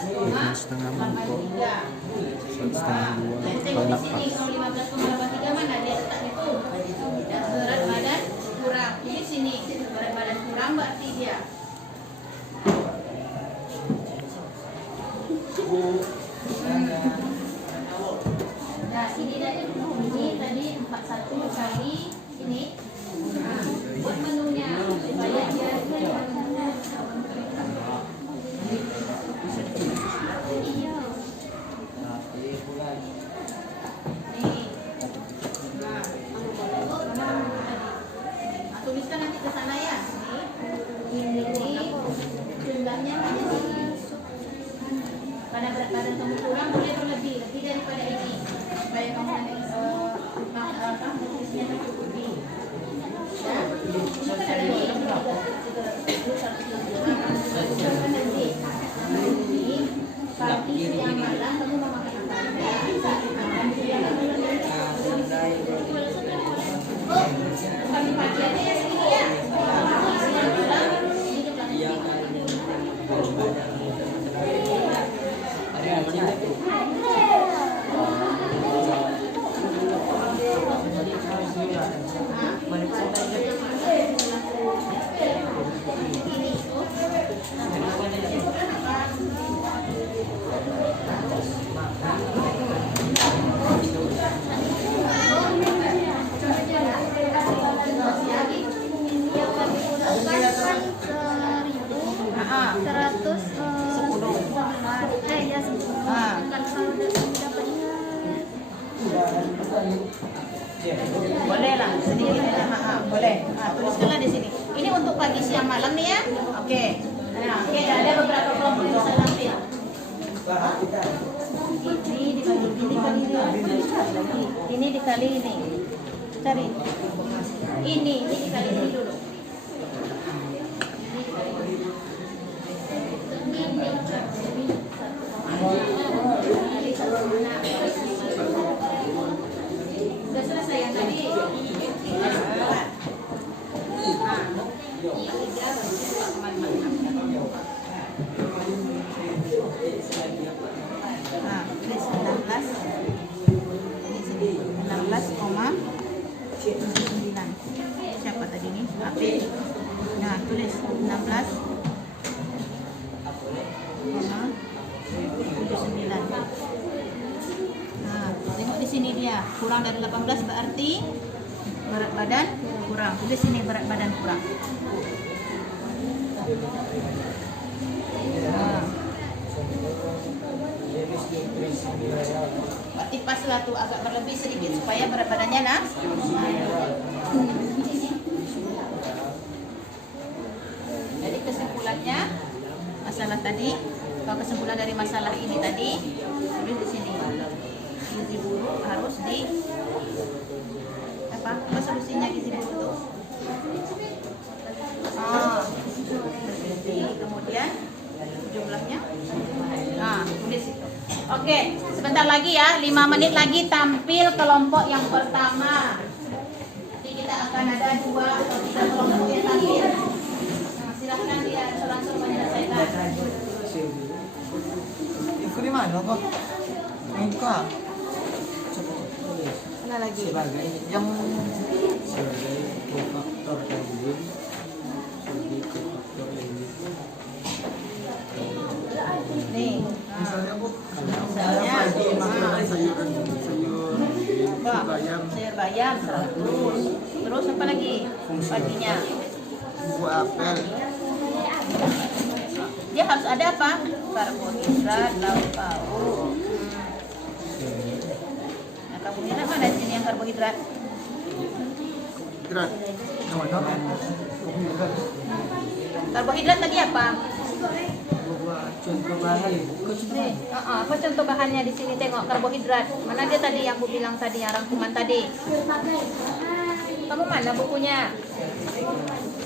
Bikin setengah mangkok. Setengah dua. Banyak pas. Berat badan kurang. Ini sini berat badan kurang berarti dia. Nah, ini tadi 41 kali ini. Nah, buat menunya supaya dia tuliskan nanti ke sana ya. Ini jumlahnya hanya segini. Karena berat badan kamu kurang boleh lebih daripada ini supaya kamu nanti tulisnya tercukupi. Ya, kita ada di nanti pagi siang malam kamu mau makan apa aja. Kami pagi aja ya segini ya. Boleh lah, sedikit boleh. Tuliskanlah di sini. Ini untuk pagi siang malam nih ya. Oke. Nah, oke, ada beberapa kelompok yang bisa tampil. Ini dikali ini. Cari. Ini dikali ini dulu. Sudah selesai yang tadi. Nah, tulis 16. Ini sini 16,9. Siapa tadi nih? Api. Nah, tulis 16,9. Nah, tengok di sini dia kurang dari 18 berarti berat badan kurang. Tulis sini berat badan kurang. Nah. Berarti pas lah tuh agak berlebih sedikit supaya berat badannya Jadi kesimpulannya masalah tadi, kalau kesimpulan dari masalah ini tadi tulis di sini. Gizi buruk harus di apa solusinya gizi buruk itu? Kemudian jumlahnya tulis itu. Oke, sebentar lagi ya, 5 menit lagi tampil kelompok yang pertama. Jadi kita akan ada 2 atau 3 kelompok yang tampil. Nah, silakan dia langsung menyelesaikan. Ikut di mana kok? Ini kok. Mana lagi? Sebagai Yang sebagai kofaktor pembunuh sebagai kofaktor ini. Nih. misalnya Bu, Misalnya, makanan sayur bayam, sayur bayam 100. Terus apa lagi? Paginya. buah apel, Dia harus ada apa? Karbohidrat, lauk pauk. Nah, karbohidrat mana di sini yang karbohidrat? gerak, Karbohidrat tadi apa? Buat contoh bahan Nih, apa contoh bahannya di sini? Tengok karbohidrat. Mana dia tadi yang Bu bilang tadi, yang rangkuman tadi? Kamu mana bukunya?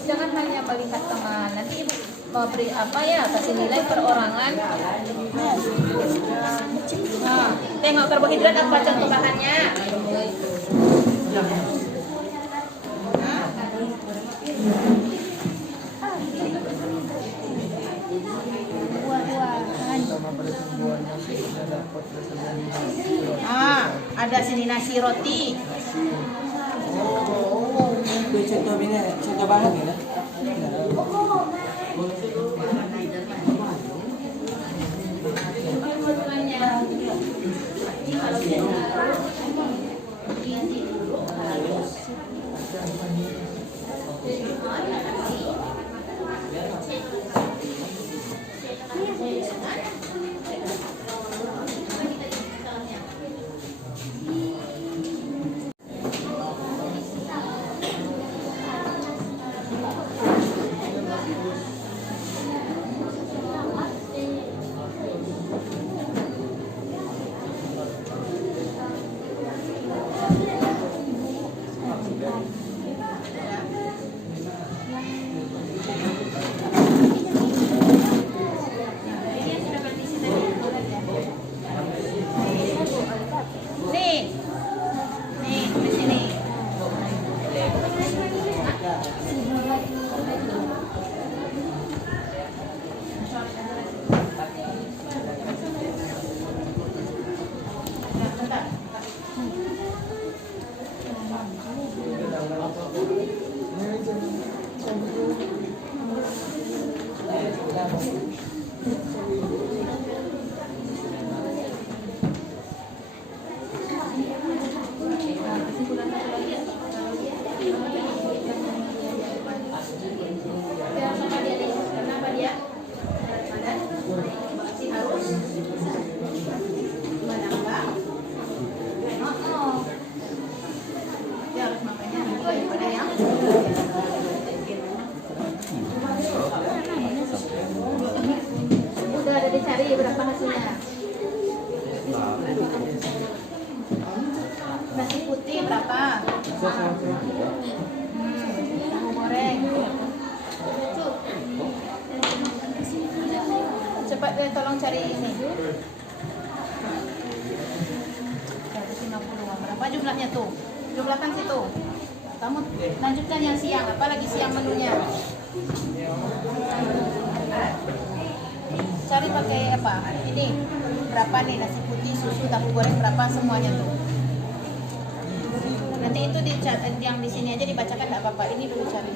Jangan hanya melihat teman. Nanti Ibu mau beri apa ya? Kasih nilai perorangan. Nah, tengok karbohidrat apa contoh bahannya? Buah-buahan. Ada sini nasi roti. itu contoh bina contoh bahan ya. Nih, di sini. Kenapa dia? Masih harus menambah. Dia harus makanya daripada yang udah ada dicari berapa hasilnya. Nasi putih berapa? Tahu goreng. Cepat deh, tolong cari ini. 150. Berapa jumlahnya tuh? Jumlahkan situ. Kamu lanjutkan yang siang, apalagi siang menunya. Cari pakai apa? Ini berapa nih nasi putih, susu, tahu goreng berapa semuanya tuh. Nanti itu yang di sini aja dibacakan enggak apa-apa. Ini dulu cari.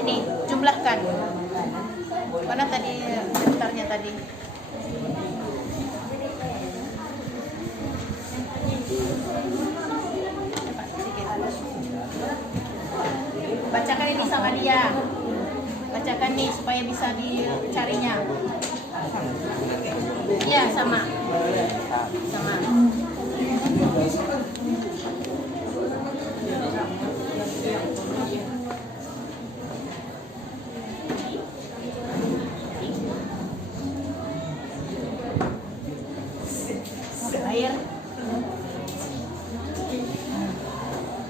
Ini jumlahkan. Mana tadi daftarnya tadi? Bacakan ini sama dia. Bacakan nih supaya bisa dicarinya. Ya, sama. Sama. Air.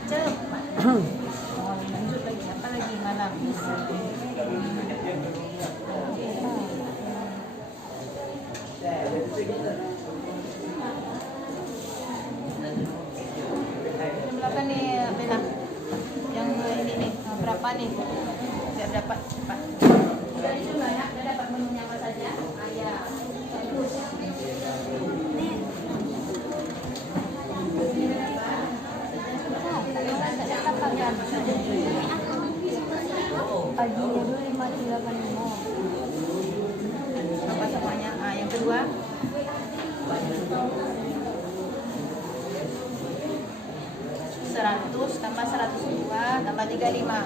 Cepat. Lanjut lagi, apa lagi malam? Berapa nih Bella? Yang ini nih, berapa nih? Biar dapat cepat. Udah dicoba ya, udah dapat menunya apa saja? Ayam. Bagus. Paginya dulu 585. Apa semuanya? Yang kedua. 100 tambah 102 tambah 35.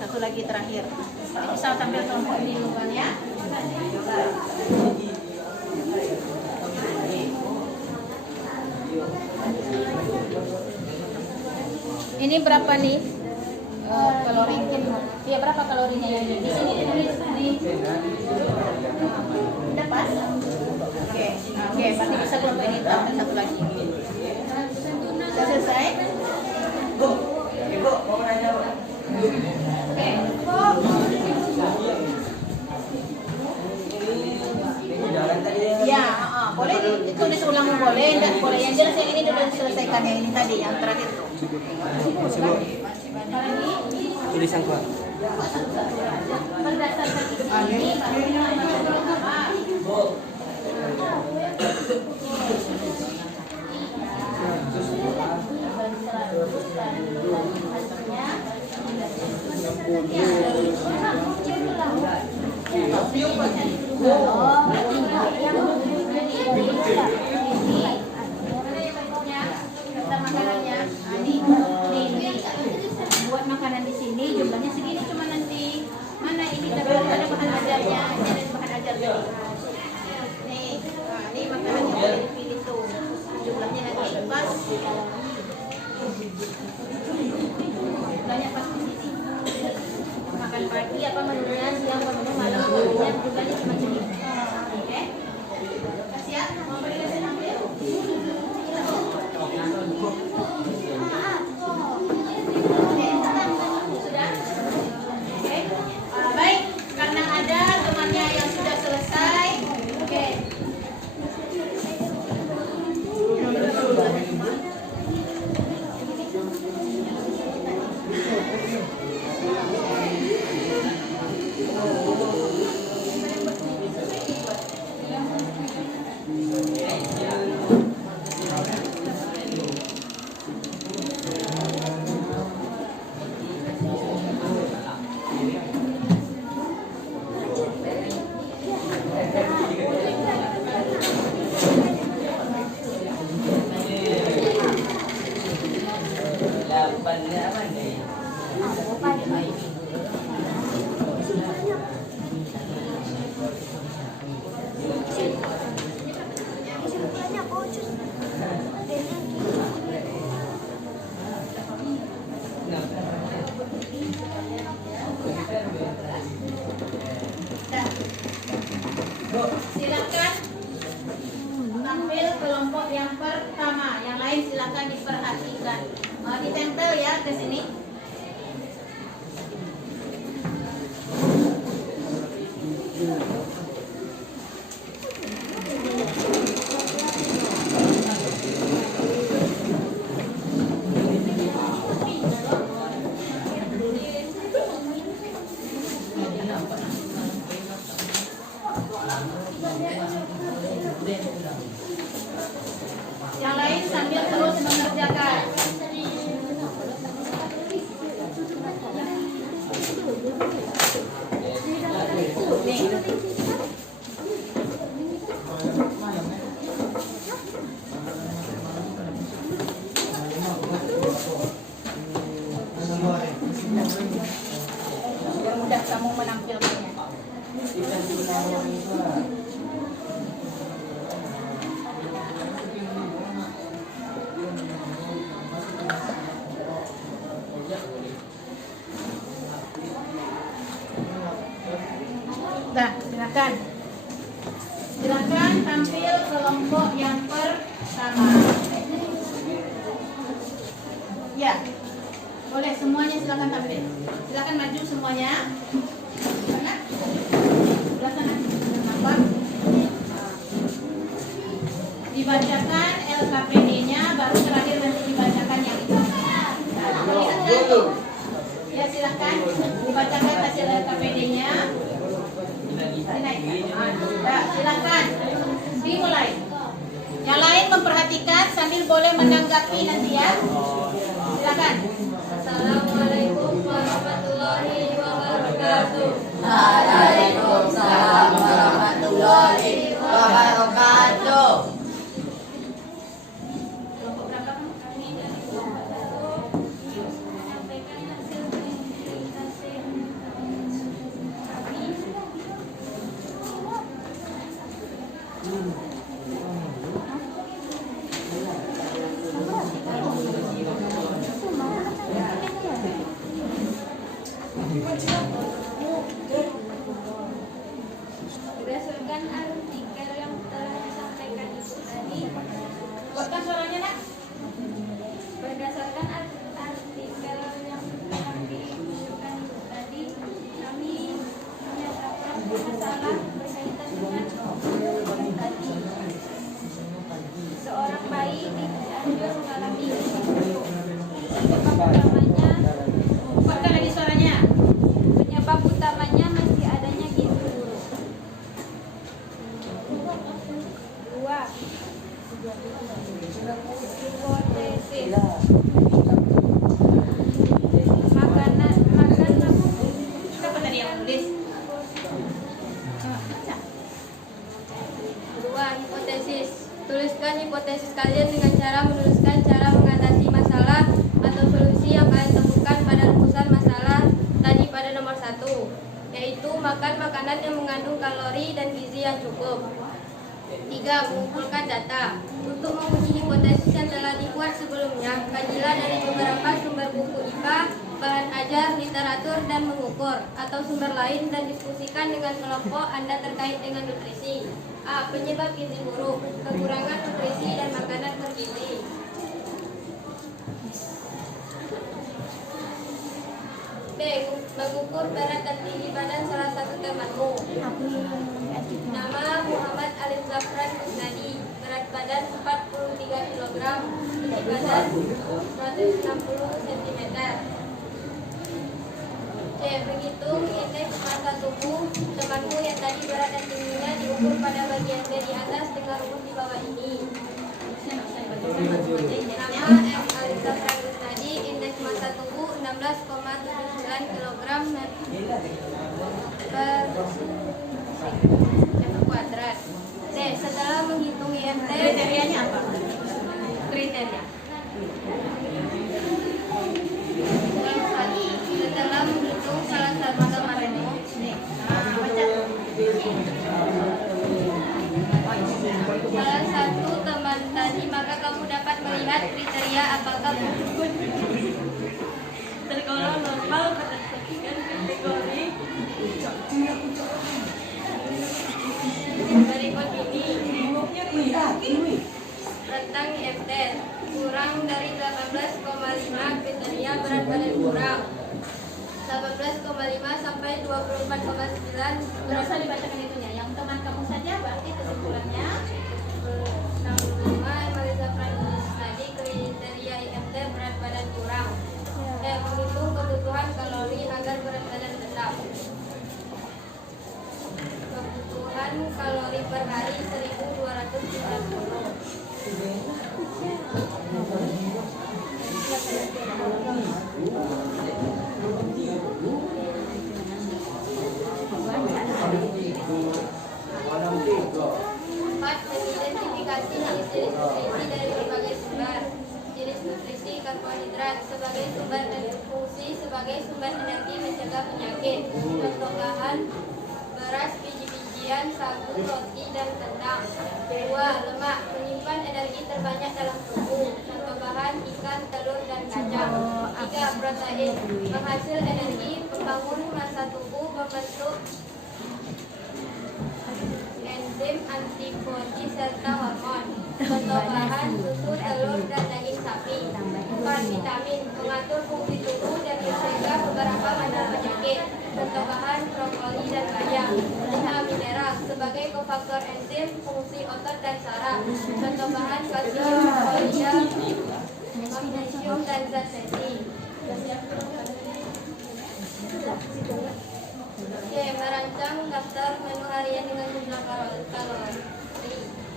Satu lagi terakhir. Bisa sambil kelompok ini duluan ya. Ini berapa nih? Kalori ya, berapa kalorinya ya? Di sini ditulis nih. Udah pas? Oke, berarti bisa kelompok ini tambah satu lagi. Sudah selesai? Ibu, mau nanya apa? Oke. Jalan tadi Ya, boleh ditulis ulang, boleh, enggak boleh. Yang jelas yang ini sudah diselesaikan, yang ini tadi, yang terakhir tuh. tulisan Pak. Berdasarkan isi ini, makanannya, buat makanan di sini jumlahnya segini, cuma nanti mana ini dapat ada bahan ajarnya, ini ada bahan ajarnya. Nih, ini makanan yang boleh dipilih tuh, jumlahnya nanti pas, jumlahnya pas di sini. Makan pagi apa menunya, siang apa menu malam, menunya jumlahnya cuma segini. Oke, siap? Mau beri lesson ambil? Baik, karena ada temannya yang sudah selesai. Oke. Silakan tampil kelompok yang pertama, yang lain silakan diperhatikan. Ditempel ya ke sini. Yang lain sambil terus mengerjakan. Biar mudah kamu menampilkannya. Nah, silakan. Silakan tampil kelompok yang pertama. Ya. Boleh semuanya silakan tampil. Silakan maju semuanya. Sana. Sebelah sana. Nampak? Dibacakan LKPD-nya, baru terakhir nanti dibacakan yang itu. Ya silakan dibacakan hasil LKPD-nya. Silakan dimulai. Yang lain memperhatikan sambil boleh menanggapi nanti ya. Silakan. Assalamualaikum warahmatullahi wabarakatuh. Waalaikumsalam warahmatullahi wabarakatuh. Kelompok berapa kamu? Kami dari kelompok 1 menyampaikan hasil verifikasi kami. Berdasarkan artikel yang telah disampaikan Ibu tadi, Kuatkan suaranya nak. berdasarkan artikel yang telah ditunjukkan Ibu tadi, kami menyatakan masalah berkaitan dengan tadi. Seorang bayi di Cianjur mengalami Kuatkan lagi suaranya. penyebab utamanya masih adanya gizi buruk. 2. Hipotesis. Makanan Siapa tadi yang menulis? 2. Hipotesis. Tuliskan hipotesis kalian dengan cara menuliskan cara mengatasi masalah atau solusi yang kalian temukan pada rumusan masalah tadi pada nomor 1, yaitu makan makanan yang mengandung kalori dan gizi yang cukup. 3. Mengumpulkan data. Untuk menguji hipotesis yang telah dibuat sebelumnya, kajilah dari beberapa sumber buku IPA, bahan ajar, literatur, dan mengukur, atau sumber lain dan diskusikan dengan kelompok Anda terkait dengan nutrisi. A. Penyebab gizi buruk, kekurangan nutrisi dan makanan bergizi. B. Mengukur berat dan tinggi badan salah satu temanmu. Nama Muhammad Alif Zafran Kusnadi. Berat badan 43 kg, tinggi badan 160 cm. C. Menghitung indeks massa tubuh temanmu yang tadi berat dan tingginya diukur pada bagian B di atas dengan rumus di bawah ini. Nama M. Alif Zafran Kusnadi, indeks massa tubuh 16,79 kg per meter kuadrat. D. Setelah menghitung IMT, Kriterianya apa? Kriteria. setelah menghitung salah satu temanmu, salah satu teman tadi, maka kamu dapat melihat kriteria apakah tergolong normal berdasarkan kategori berikut ini. Rentang IMT kurang dari 18,5, kriteria berat badan kurang 18,5 sampai 24,9. Nggak usah dibacakan itunya. Yang teman kamu saja berarti kesimpulannya. 65 Melisa Prancis tadi kriteria IMT berat badan kurang. Menghitung kebutuhan kalori agar berat badan tetap. Kebutuhan kalori per hari 1290. Empat, mengidentifikasi jenis-jenis nutrisi dari berbagai sumber. Jenis nutrisi karbohidrat sebagai sumber fungsi sebagai sumber energi mencegah penyakit. Contoh bahan beras, biji-bijian, sagu, roti, dan kentang. 2. Lemak menyimpan energi terbanyak dalam tubuh. Contoh bahan ikan, telur, dan kacang. 3. Protein menghasil energi, membangun massa tubuh, membentuk enzim, antibodi, serta hormon. Contoh bahan susu, telur, dan daging sapi. 4. Vitamin mengatur fungsi tubuh faktor enzim, fungsi otot dan saraf. Contoh bahan kalsium, folia, magnesium dan zat besi. Oke, merancang daftar menu harian dengan jumlah kalori.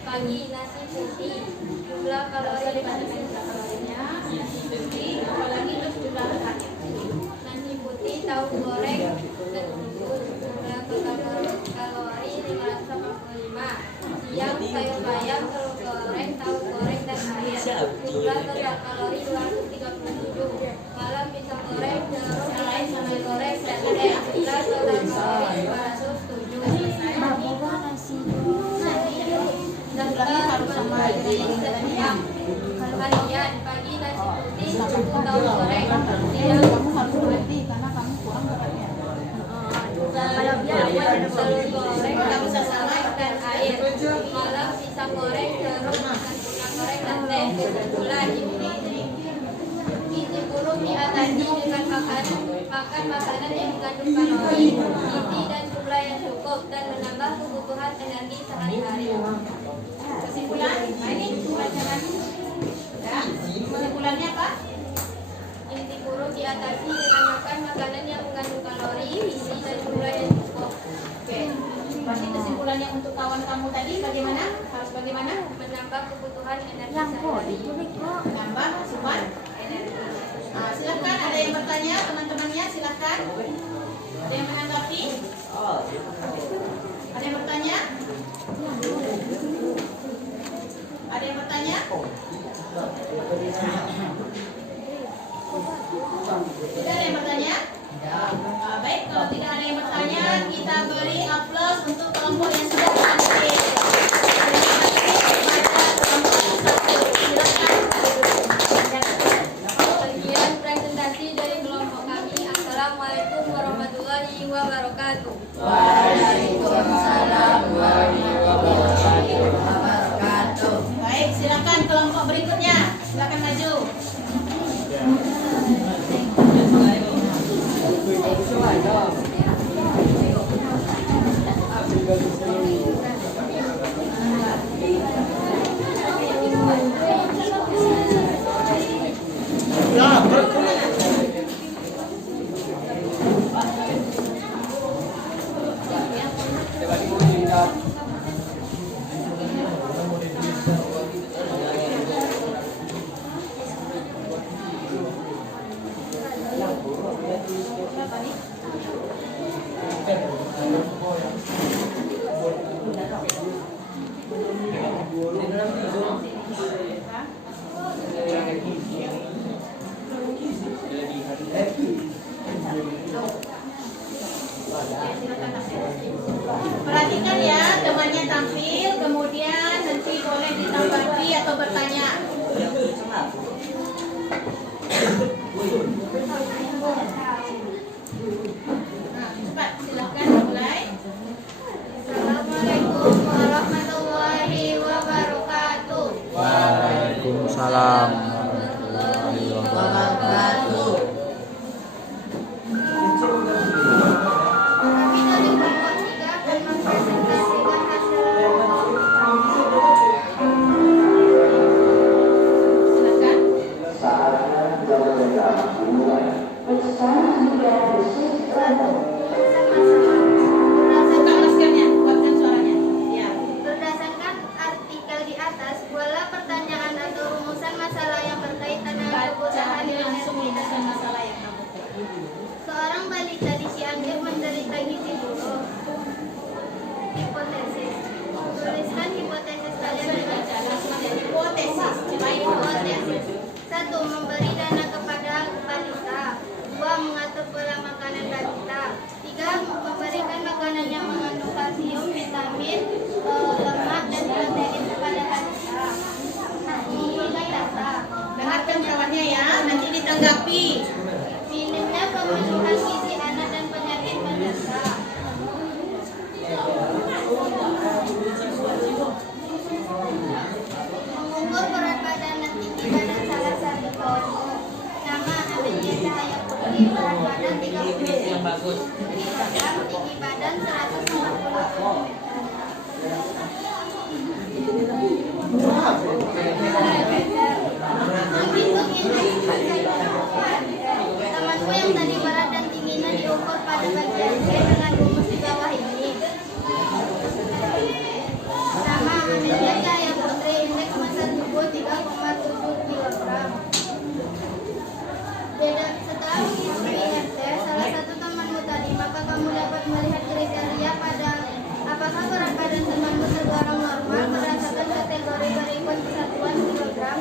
Pagi nasi putih, jumlah kalori pada jumlah kalorinya. Nasi putih, apalagi terus jumlah lemaknya. Nasi putih, tahu goreng dan bubur, jumlah kalori 585. Siang sayur bayam, telur goreng, tahu goreng dan air. Jumlah total kalori 237. Malam pisang goreng, jeruk, nasi goreng dan teh. Jumlah total kalori 207. Daftar harian pagi nasi putih, tahu goreng, siang karena kamu kurang beratnya. telur goreng, tahu dan air. Malam pisang goreng, jeruk, nasi goreng dan teh. Bulan gizi buruk diatasi dengan makan makanan yang mengandung kalori, gizi dan jumlah yang cukup dan menambah kebutuhan energi sehari-hari. Kesimpulan, ini pelajaran. Ya, kesimpulannya apa? Gizi buruk diatasi dengan makan makanan yang mengandung kalori, gizi dan jumlah yang cukup. Oke. Berarti kesimpulannya untuk kawan kamu tadi bagaimana? Harus bagaimana? Menambah kebutuhan energi sehari-hari. Menambah asupan energi. Nah, silakan ada yang bertanya teman-temannya, silakan. Ada yang menanggapi? Ada yang bertanya? Ada yang bertanya? Tidak ada yang bertanya? Baik, kalau tidak ada yang bertanya, kita beri aplaus untuk kelompok yang sudah berhasil. Sekian presentasi dari kelompok kami. Assalamualaikum warahmatullahi wabarakatuh. Waalaikumsalam warahmatullahi wabarakatuh. Baik, silakan kelompok berikutnya. Silakan maju. Perhatikan ya, temannya tampil, kemudian nanti boleh ditanggapi atau bertanya. Nah, cepat, silakan mulai. Assalamualaikum warahmatullahi wabarakatuh. Waalaikumsalam warahmatullahi wabarakatuh. Kami dari kelompok 3 akan mempresentasikan hasil Silakan. Saatnya kita mulai. Buka maskernya, kuatkan suaranya. Ya. Berdasarkan artikel di atas, buatlah pertanyaan atau rumusan masalah yang berkaitan dengan Baca kebutuhan langsung energi. rumusan masalah yang kamu tahu. Seorang balita di Cianjur menderita gizi buruk. Hipotesis. Tuliskan hipotesis kalian dengan Baca langsung ada hipotesis. Coba hipotesis. 1. Memberi dana kepada balita. 2. Mengatur pola makanan balita. 3. Memberikan makanan yang mengandung kalsium, vitamin, lemak, dan protein kepada balita. Mengumpulkan data. Dengarkan kawannya ya, nanti ditanggapi. Minimnya pemenuhan gizi anak dan penyakit penyerta. Mengukur berat badan dan tinggi badan salah satu kelompok. Nama Amelia Cahaya Putri, berat badan 30 kg, tinggi badan 140 cm. ketegangan normal berdasarkan kategori berikut satuan kilogram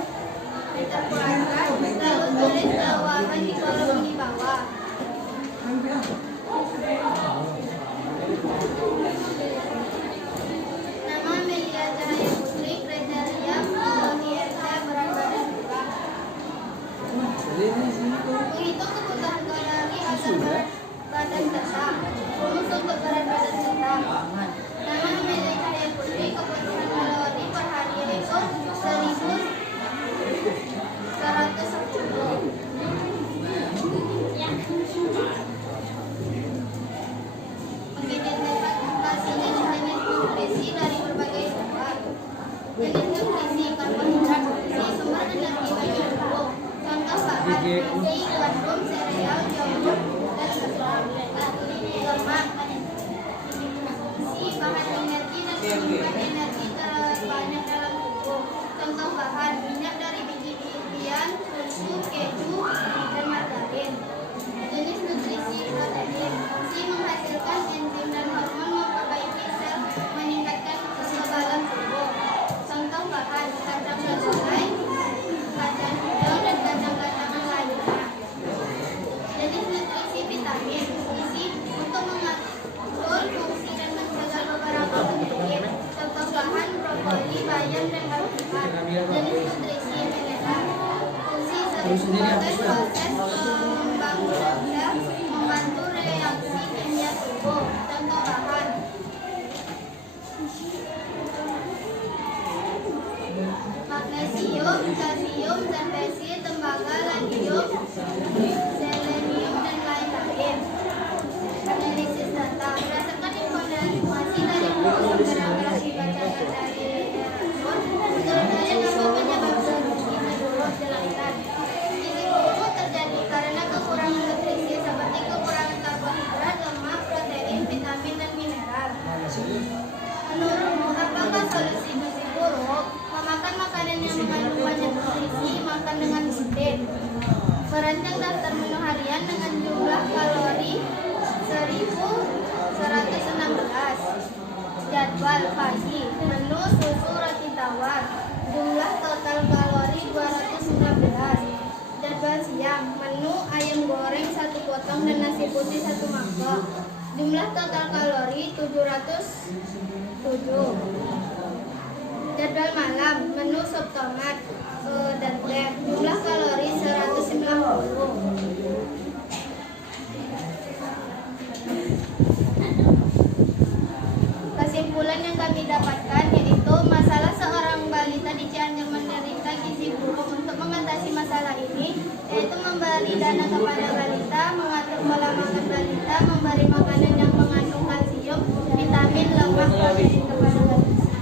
meter kuadrat. Lalu tulis jawaban di kolom di bawah. Nama Amelia Cahaya Putri, kriteria IMC, berat badan kurang. Menghitung kebutuhan kalori atau berat badan tetap. Rumus untuk berat badan tetap. Nama Amelia Cahaya Putri, kebutuhan kalori per hari yaitu 1.110. Mengidentifikasi jenis nutrisi dari berbagai sumber. Jenis nutrisi karbohidrat, nutrisi sumber energi bagi tubuh. Contoh bahan nasi, gandum, sereal, yogurt, dan lemak. Nutrisi bahan energi dan penyimpan energi terbanyak dalam tubuh. Contoh bahan minyak dari biji-bijian, susu, keju, dan margarin. Jenis nutrisi protein. Si menghasilkan enzim dan hormon memperbaiki sel, meningkatkan kekebalan tubuh. Contoh bahan kacang kedelai, kacang hijau, dan kacang-kacangan lainnya. Jenis nutrisi vitamin. Fungsi untuk mengatur fungsi dan mencegah beberapa penyakit. Contoh bahan brokoli, bayam, dan alpukat. Jenis nutrisi mineral. Fungsi sebagai proses pembangunan sel, membantu reaksi kimia tubuh. Contoh bahan magnesium, kalsium, zat-besi, tembaga, radium, selenium, dan lain-lain. Analisis data berdasarkan informasi dari buku sumber yang telah dibacakan dari Erasmus. Menurut kalian apa penyebab gizi buruk? Jelaskan. Gizi buruk terjadi karena kekurangan nutrisi seperti kekurangan karbohidrat, lemak, protein, vitamin, dan mineral. Menurutmu, apakah solusi gizi buruk? Memakan makanan yang mengandung banyak nutrisi, makan dengan rutin. Merancang daftar menu harian dengan jumlah kalori 1116. Jadwal pagi, menu susu roti tawar, jumlah total kalori 219. Jadwal siang, menu ayam goreng 1 potong dan nasi putih 1 mangkok, jumlah total kalori 707. Jadwal malam, menu sop tomat dan teh, jumlah kalori 190. Kesimpulan yang kami dapatkan yaitu masalah seorang balita di Cianjur menderita gizi buruk. Untuk mengatasi masalah ini yaitu memberi dana kepada balita, mengatur pola makan balita, memberi makanan yang mengandung kalsium, vitamin, lemak, protein kepada balita.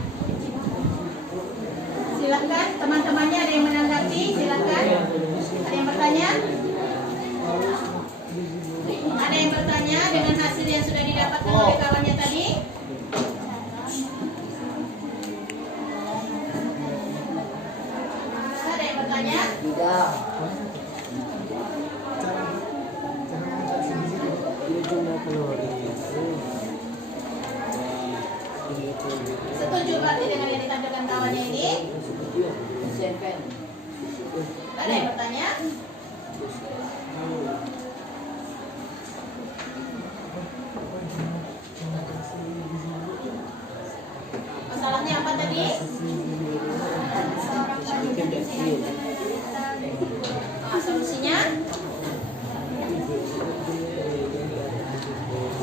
Silakan teman-temannya, ada yang menanggapi, silakan. Ada yang bertanya? Ada yang bertanya dengan hasil yang sudah didapatkan oleh kawannya tadi? Ada yang bertanya? Tidak. Ini jumlah kalori. Setuju berarti dengan yang ditampilkan kawannya ini? Ada yang bertanya? Masalahnya apa tadi? Solusinya?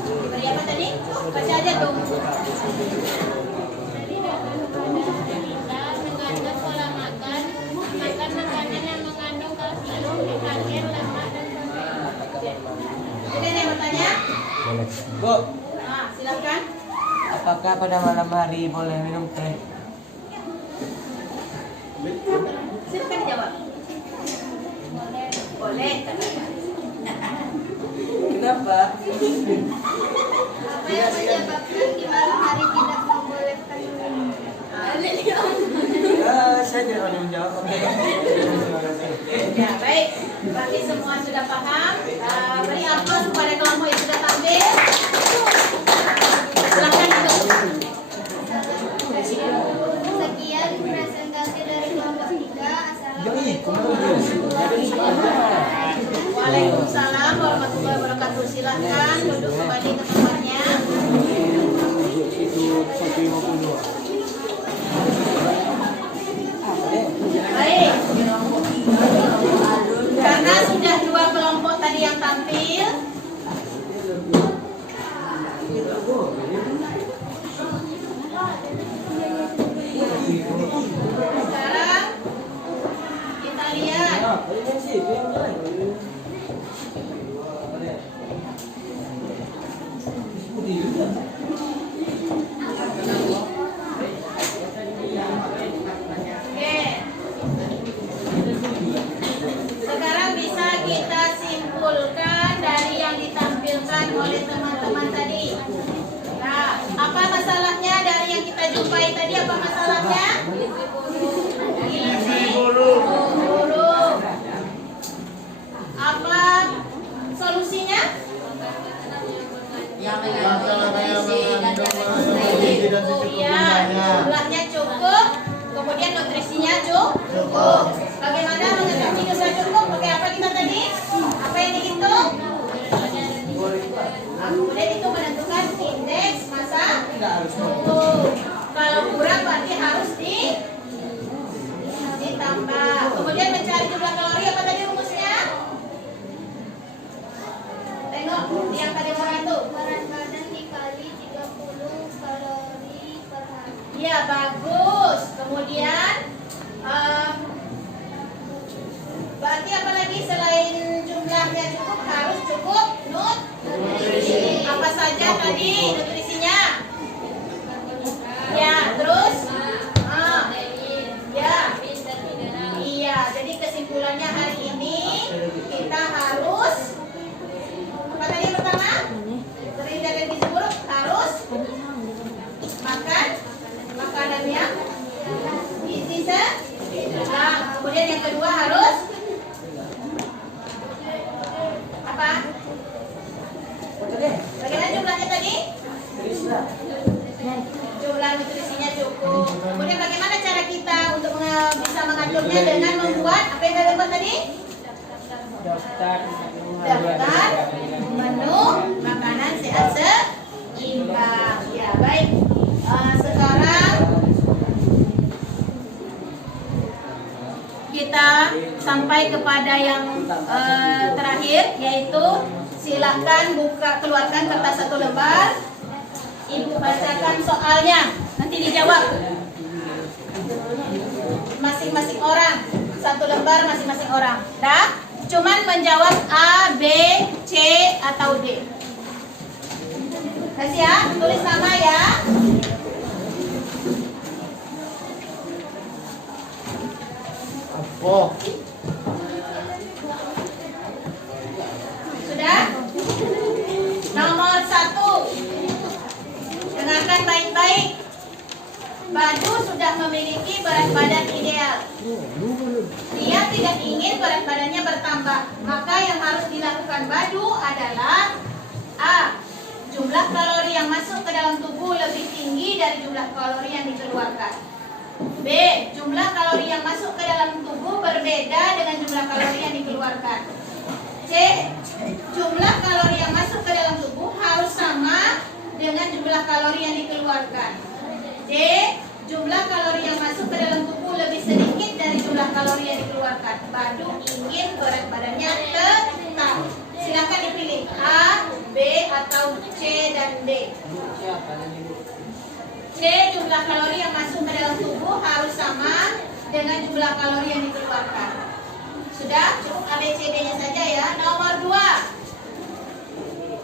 Diberi apa tadi? Baca aja tuh. Mengatur pola makan, makan makanan yang mengandung kalsium, vitamin, lemak, dan protein. Jadi ada yang bertanya? Bu, Nah, silakan. apakah pada malam hari boleh minum teh? Silakan dijawab. Boleh. Kenapa? Apa yang menyebabkan di malam hari tidak membolehkan minum? Saya tidak mau menjawab. Oke. Ya, baik. Berarti semua sudah paham. Beri aplaus kepada kelompok yang sudah tampil. Silakan duduk. kembali ke tempatnya. Baik. Karena sudah 2 kelompok tadi yang tampil, sekarang kita lihat sekarang bisa kita simpulkan dari yang ditampilkan oleh teman-teman tadi. Nah, apa masalahnya dari yang kita jumpai tadi? Apa masalahnya? Gizi buruk. Apa solusinya? Yang mengandung gizi dan Iya, jumlahnya cukup, kemudian nutrisinya cukup. Bagaimana mengetahui jumlah cukup? Pakai apa kita tadi? Apa yang dihitung? Kemudian itu menentukan indeks massa tubuh. Kalau kurang berarti harus ditambah. Kemudian mencari jumlah kalori, apa tadi rumusnya? Tengok yang tadi orang itu. Berat badan dikali 30 kalori per hari. Ya, bagus. Kemudian berarti apa lagi selain jumlahnya cukup, harus cukup nutrisi. Apa saja tadi nutrisinya? Ya, terus ya. Iya, jadi kesimpulannya hari ini kita harus apa tadi yang pertama? Terhindar dari gizi buruk, harus makan makanan yang gizi seimbang. Kemudian yang kedua harus apa? Bagaimana jumlahnya tadi? Jumlah nutrisinya cukup. Kemudian bagaimana cara kita untuk bisa mengaturnya dengan membuat apa yang kita buat tadi? Daftar menu makanan sehat seimbang. Ya, baik. Sekarang kita sampai kepada yang terakhir, yaitu silakan keluarkan kertas 1 lembar. Ibu bacakan soalnya, nanti dijawab masing-masing orang, 1 lembar masing-masing orang. Dah, cuman menjawab A, B, C atau D. Kasih ya, tulis nama ya. Sudah? Nomor 1. Dengarkan baik-baik. Badu sudah memiliki berat badan ideal. Dia tidak ingin berat badannya bertambah. Maka yang harus dilakukan Badu adalah A. Jumlah kalori yang masuk ke dalam tubuh lebih tinggi dari jumlah kalori yang dikeluarkan. B. Jumlah kalori yang masuk ke dalam tubuh berbeda dengan jumlah kalori yang dikeluarkan. C. Jumlah kalori yang masuk ke dalam tubuh harus sama dengan jumlah kalori yang dikeluarkan. D. Jumlah kalori yang masuk ke dalam tubuh lebih sedikit dari jumlah kalori yang dikeluarkan. Badu ingin berat badannya tetap. Silakan dipilih A, B, atau C dan D. C. Jumlah kalori yang masuk ke dalam tubuh harus sama dengan jumlah kalori yang dikeluarkan. Sudah? Cukup A, B, C, D-nya saja ya. Nomor 2.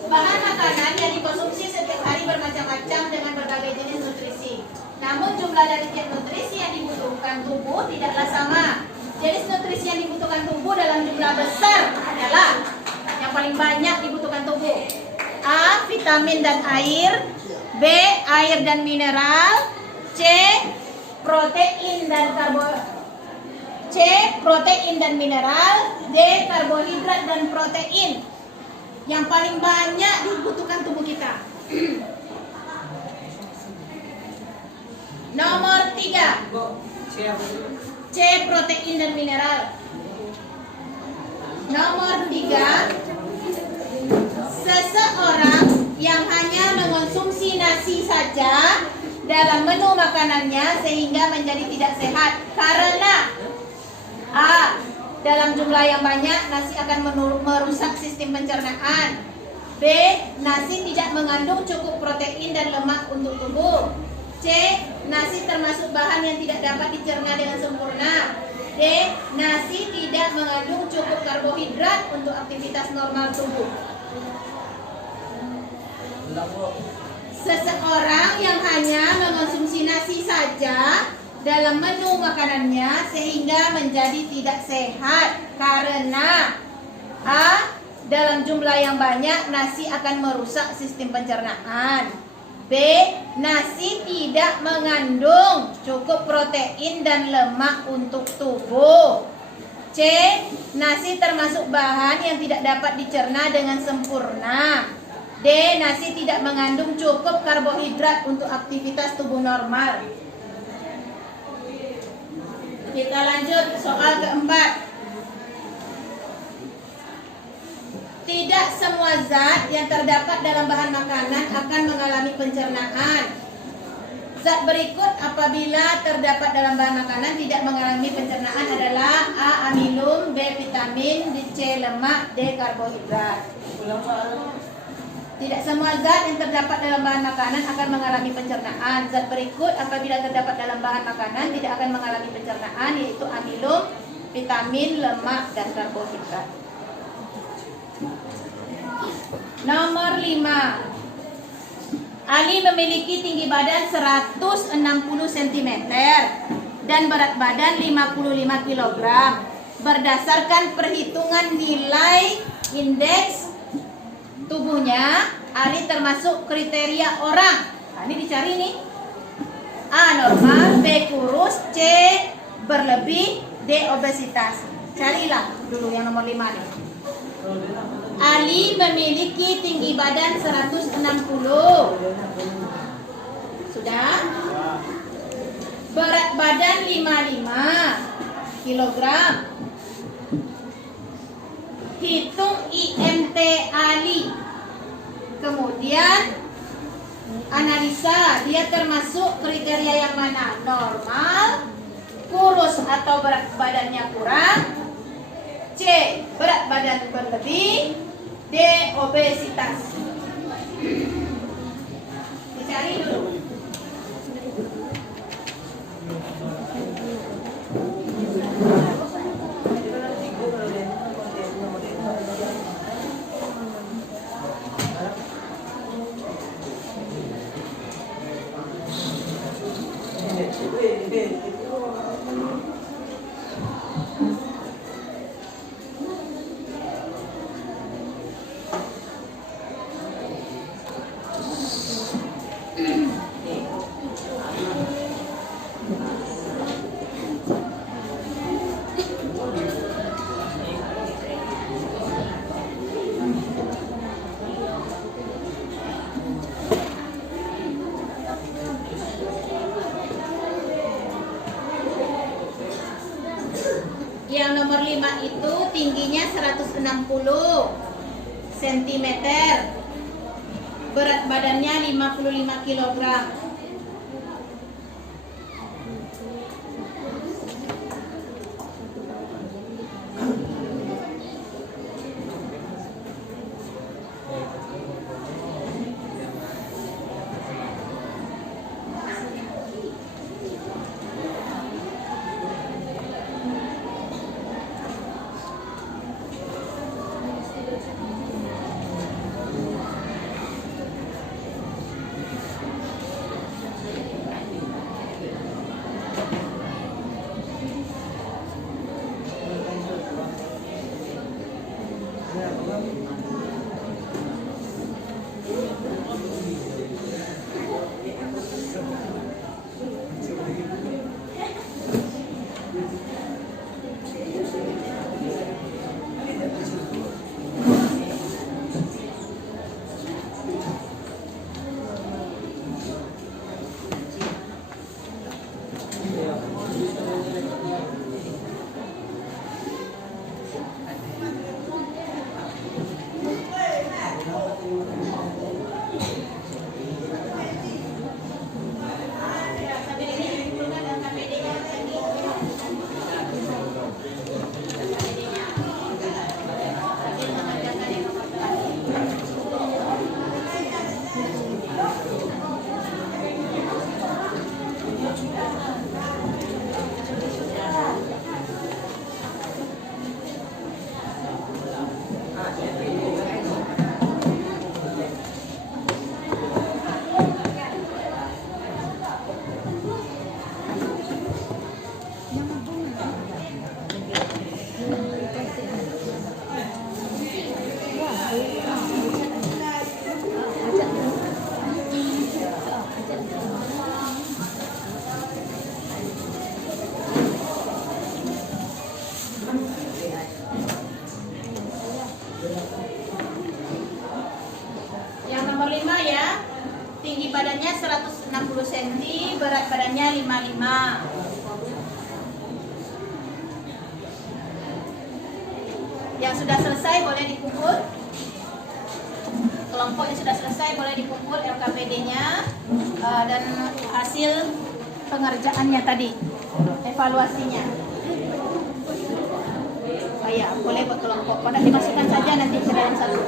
Bahan makanan yang dikonsumsi setiap hari bermacam-macam dengan berbagai jenis nutrisi. Namun jumlah dari tiap nutrisi yang dibutuhkan tubuh tidaklah sama. Jenis nutrisi yang dibutuhkan tubuh dalam jumlah besar adalah yang paling banyak dibutuhkan tubuh. A. Vitamin dan air. B. Air dan mineral. C. Protein dan mineral. D. Karbohidrat dan protein. Yang paling banyak dibutuhkan tubuh kita. Nomor 3. C. Protein dan mineral. Nomor 3. Seseorang dalam menu makanannya sehingga menjadi tidak sehat karena A. Dalam jumlah yang banyak nasi akan merusak sistem pencernaan. B. Nasi tidak mengandung cukup protein dan lemak untuk tubuh. C. Nasi termasuk bahan yang tidak dapat dicerna dengan sempurna. D. Nasi tidak mengandung cukup karbohidrat untuk aktivitas normal tubuh. Seseorang yang hanya mengonsumsi nasi saja dalam menu makanannya sehingga menjadi tidak sehat karena A. Dalam jumlah yang banyak nasi akan merusak sistem pencernaan. B. Nasi tidak mengandung cukup protein dan lemak untuk tubuh. C. Nasi termasuk bahan yang tidak dapat dicerna dengan sempurna. D. Nasi tidak mengandung cukup karbohidrat untuk aktivitas tubuh normal. Kita lanjut soal keempat. Tidak semua zat yang terdapat dalam bahan makanan akan mengalami pencernaan. Zat berikut apabila terdapat dalam bahan makanan tidak mengalami pencernaan adalah A. Amilum, B. Vitamin, C. Lemak, D. Karbohidrat. Tidak semua zat yang terdapat dalam bahan makanan akan mengalami pencernaan. Zat berikut apabila terdapat dalam bahan makanan tidak akan mengalami pencernaan, yaitu amilum, vitamin, lemak, dan karbohidrat. Nomor 5. Ali memiliki tinggi badan 160 cm dan berat badan 55 kg. Berdasarkan perhitungan nilai indeks tubuhnya, Ali termasuk kriteria orang. Nah, ini dicari nih. A. Normal, B. Kurus, C. Berlebih, D. Obesitas. Carilah dulu yang nomor 5 nih. Ali memiliki tinggi badan 160. Sudah? Berat badan 55 kg. Hitung IMT Ali. Kemudian analisa dia termasuk kriteria yang mana? Normal, kurus atau berat badannya kurang, C. berat badan berlebih, D. obesitas. Dicari dulu. Yang nomor 5 itu tingginya 160 cm. Berat badannya 55 kg. tinggi badannya 160 cm, berat badannya 55. Yang sudah selesai boleh dikumpul. Kelompok yang sudah selesai boleh dikumpul LKPD-nya dan hasil pengerjaannya tadi, evaluasinya. Ya, boleh buat kelompok. Pada dimasukkan saja nanti ke dalam satu.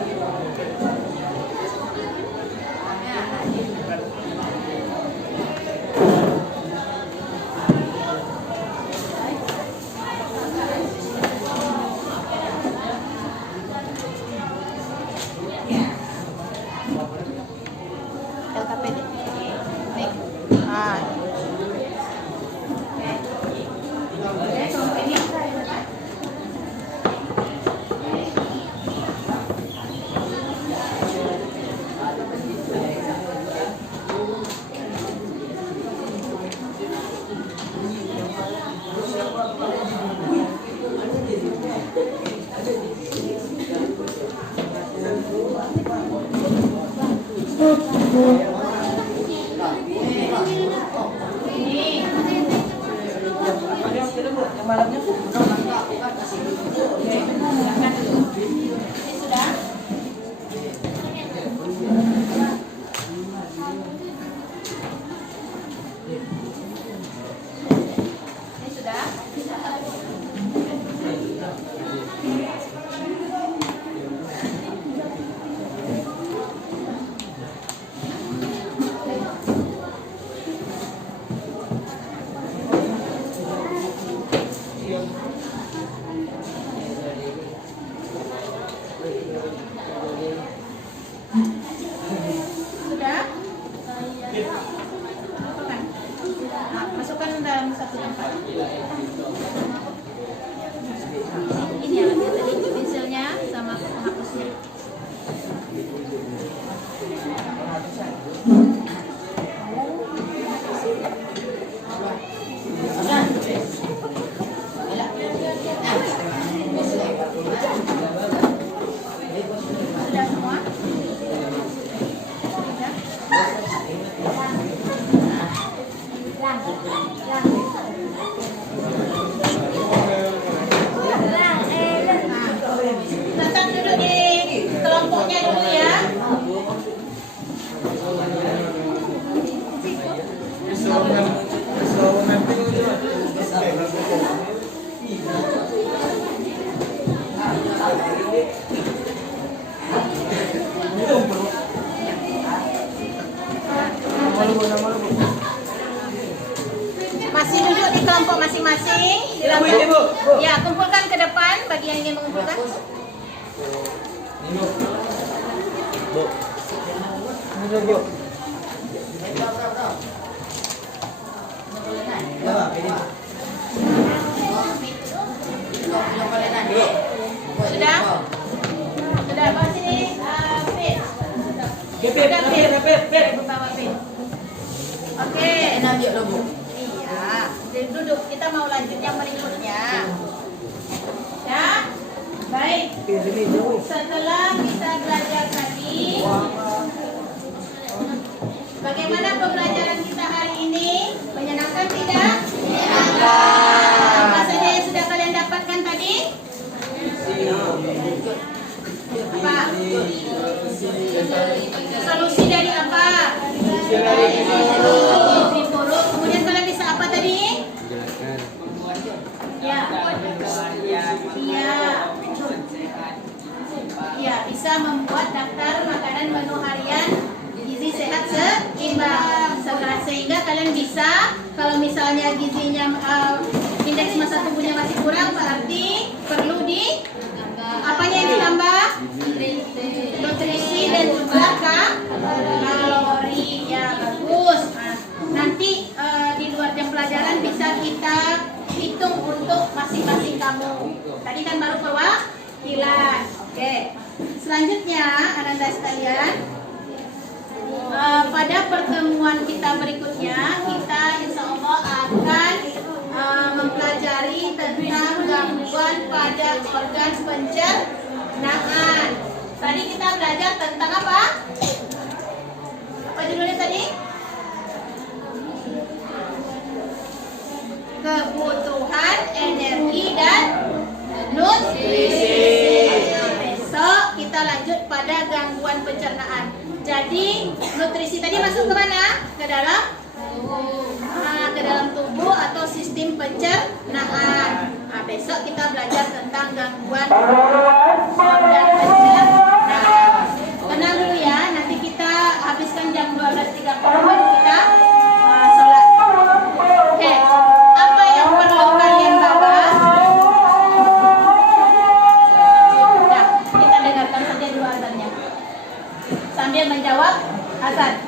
LKPD. Baik. Oke, kelompok ini. Malamnya Ini sudah. Ini sudah. Sudah? Masukkan. Nah, masukkan dalam satu tempat. Ini alatnya tadi, pensilnya sama penghapusnya. Sudah semua? Datang duduk di kelompoknya dulu ya. Masih duduk di kelompok masing-masing. Ya, kumpulkan ke depan bagi yang ingin mengumpulkan. Sudah? Sudah, bawa sini. Fit. Bawa fit. Oke. Iya. Jadi duduk. Kita mau lanjut yang berikutnya. Ya. Baik. Setelah kita belajar tadi, bagaimana pembelajaran kita hari ini? Menyenangkan tidak? Menyenangkan. Apa saja yang sudah kalian dapatkan tadi? Apa? Solusi dari apa? Gizi buruk. Kemudian kalian bisa apa tadi? Ya. Ya, bisa membuat daftar makanan menu harian gizi sehat seimbang. Sehingga kalian bisa, kalau misalnya gizinya indeks massa tubuhnya masih kurang, berarti perlu di apanya yang ditambah? Nutrisi dan juga kalori. Ya, bagus. Nah, nanti di luar jam pelajaran bisa kita hitung untuk masing-masing kamu. Tadi kan baru perwakilan. Oke. Selanjutnya, anak-anak sekalian, pada pertemuan kita berikutnya, kita insya Allah akan mempelajari tentang gangguan pada organ pencernaan. Tadi kita belajar tentang apa? Apa judulnya tadi? Jadi nutrisi tadi masuk ke mana? Ke dalam ke dalam tubuh atau sistem pencernaan. Nah, besok kita belajar tentang gangguan dan pencernaan. Tenang dulu ya, nanti kita habiskan jam 12.30 baru kita sholat. Oke, apa yang perlu kalian bawa? Ya, kita dengarkan saja dulu azannya. Sambil menjawab azan.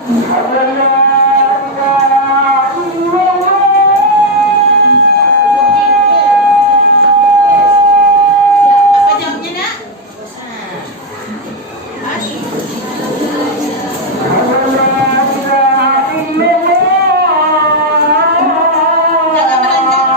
Apa jawabnya, Nak? Jangan beranjak.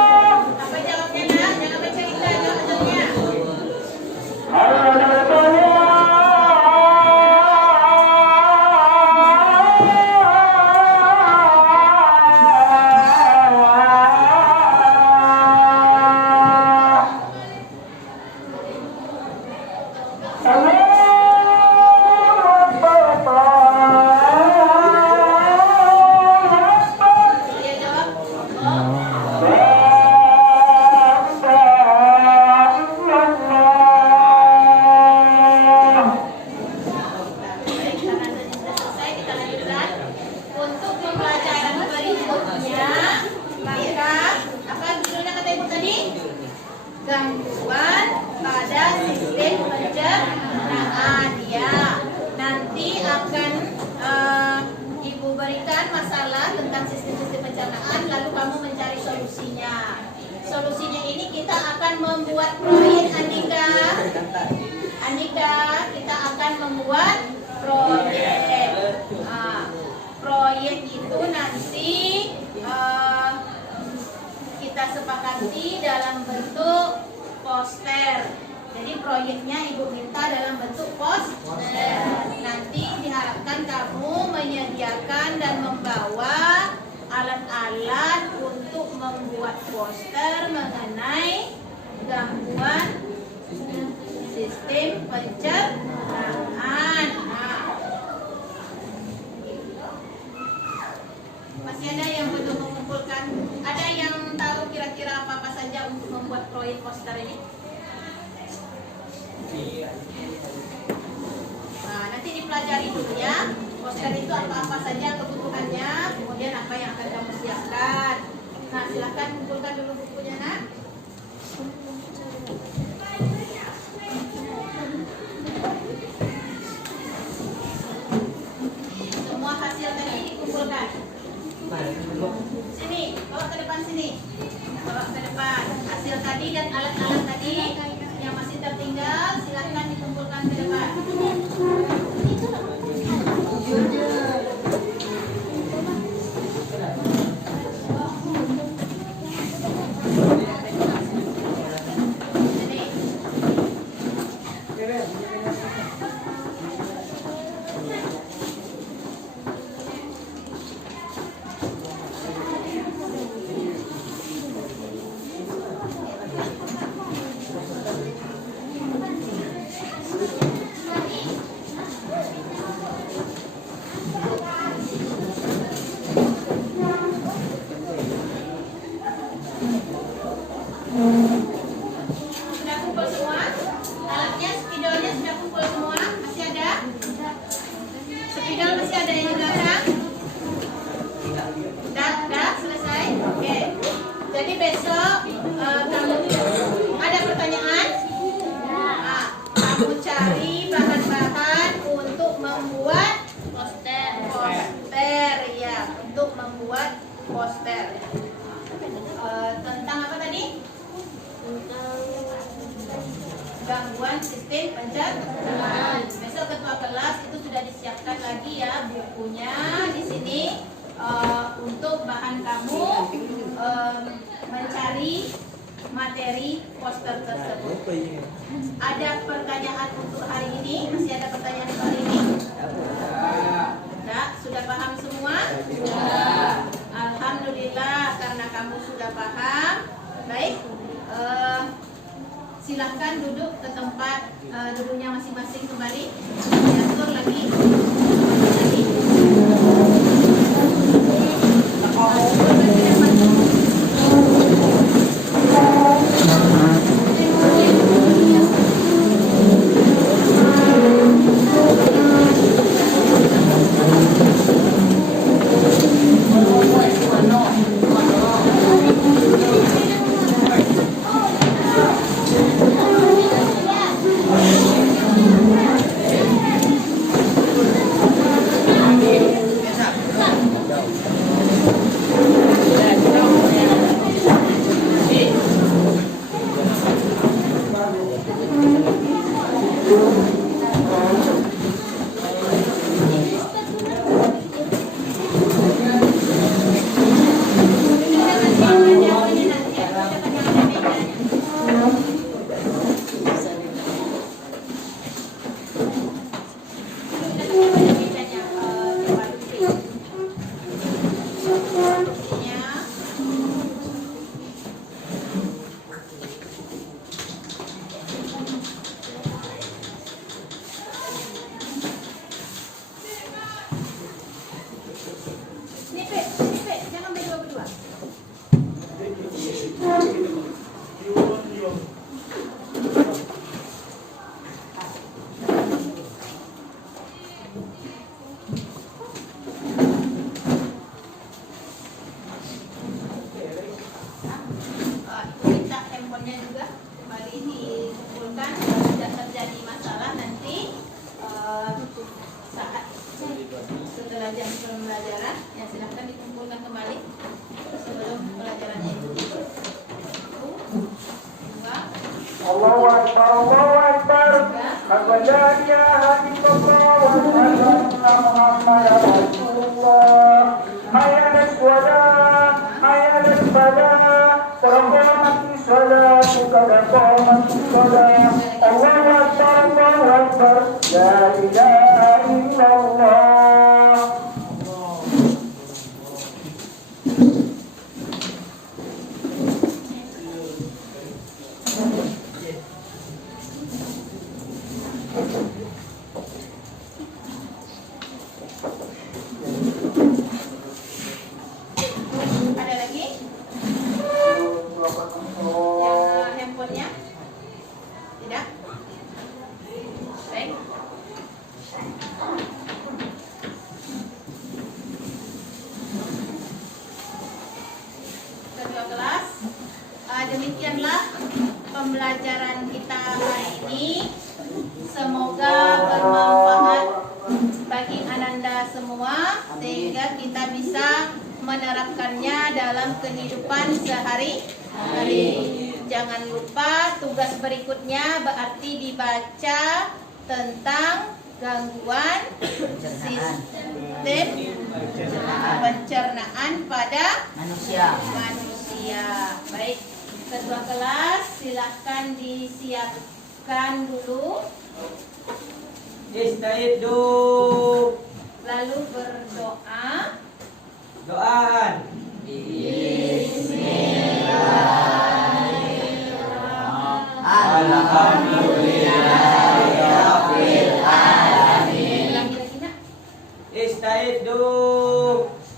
Ya, apa jawabnya, Nak? Jangan bercerita, jawab azannya. Dia jawab. Baik, karena azannya sudah selesai, kita lanjutkan. Untuk pembelajaran berikutnya, maka apa judulnya kata Ibu tadi? Gangguan pada sistem pencernaan. Ya, nanti akan Ibu berikan masalah tentang sistem-sistem pencernaan, lalu kamu mencari solusinya. Solusinya ini kita akan membuat proyek, Andika. Andika, kita akan membuat proyek. Proyek itu nanti kita sepakati dalam bentuk poster. Jadi proyeknya Ibu minta dalam bentuk poster. Nanti diharapkan kamu menyediakan dan membawa alat-alat untuk membuat poster mengenai gangguan sistem pencernaan. Masih ada yang belum mengumpulkan? Ada yang tahu kira-kira apa saja untuk membuat proyek poster ini? Nah, nanti dipelajari dulu ya. Poster itu apa-apa saja kebutuhannya, kemudian apa yang akan kamu siapkan. Nah, silakan kumpulkan dulu bukunya, Nak. Semua hasil tadi dikumpulkan. Sini, bawa ke depan sini. Bawa ke depan. Hasil tadi dan alat-alat tadi yang masih tertinggal, silakan dikumpulkan ke depan. mencari bahan-bahan untuk membuat poster ya, untuk membuat poster. Tentang apa tadi? Gangguan sistem pencernaan. Besok ketua kelas itu sudah disiapkan lagi ya bukunya di sini untuk bahan kamu mencari materi poster tersebut. Ada pertanyaan untuk hari ini? Masih ada pertanyaan untuk hari ini? Sudah paham semua? Alhamdulillah karena kamu sudah paham. Baik. Silahkan duduk ke tempat duduknya masing-masing kembali. Diatur lagi. Setelah jam pembelajaran, ya silahkan dikumpulkan kembali sebelum pelajarannya itu. Allahu Akbar, Allahu Akbar. Asyhadu an la ilaha illallah wa asyhadu anna Muhammadar Rasulullah. Hayya 'alas shalah, hayya 'alal falah. Qad qamatis salatu, qad qamatis salah. Allahu Akbar, Allahu Akbar. La ilaha illallah. Ada lagi? Yang handphonenya? Tidak? Baik. Ketua kelas, demikianlah pembelajaran kita hari ini. Semoga bermanfaat bagi Ananda semua sehingga kita bisa menerapkannya dalam kehidupan sehari-hari. Jangan lupa tugas berikutnya berarti dibaca tentang gangguan sistem pencernaan pada manusia. Baik, ketua kelas silahkan disiapkan dulu. Istaidu. Lalu berdoa. Doaan. Istaidu.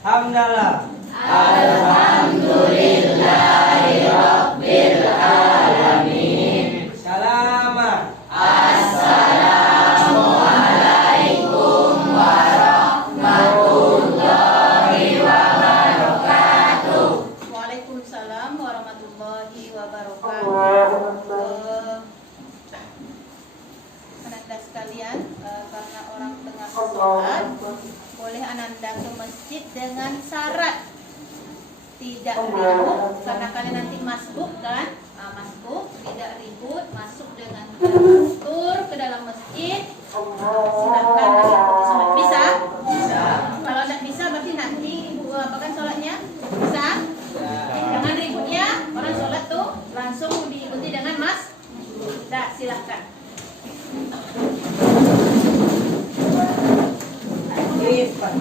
Hamdalah. Salaman. Assalamualaikum warahmatullahi wabarakatuh. sekalian, karena orang tengah sholat, boleh ananda ke masjid dengan syarat tidak ribut, karena kalian nanti masbuk kan, masbuk, tidak ribut, masuk dengan terstruktur ke dalam masjid. Silahkan ikuti sholat. Bisa? Bisa. Kalau tidak bisa berarti nanti ibu apakan sholatnya? Bisa? Jangan ribut ya, orang sholat tuh langsung diikuti dengan mas. Dah, silahkan. Yes, Pak.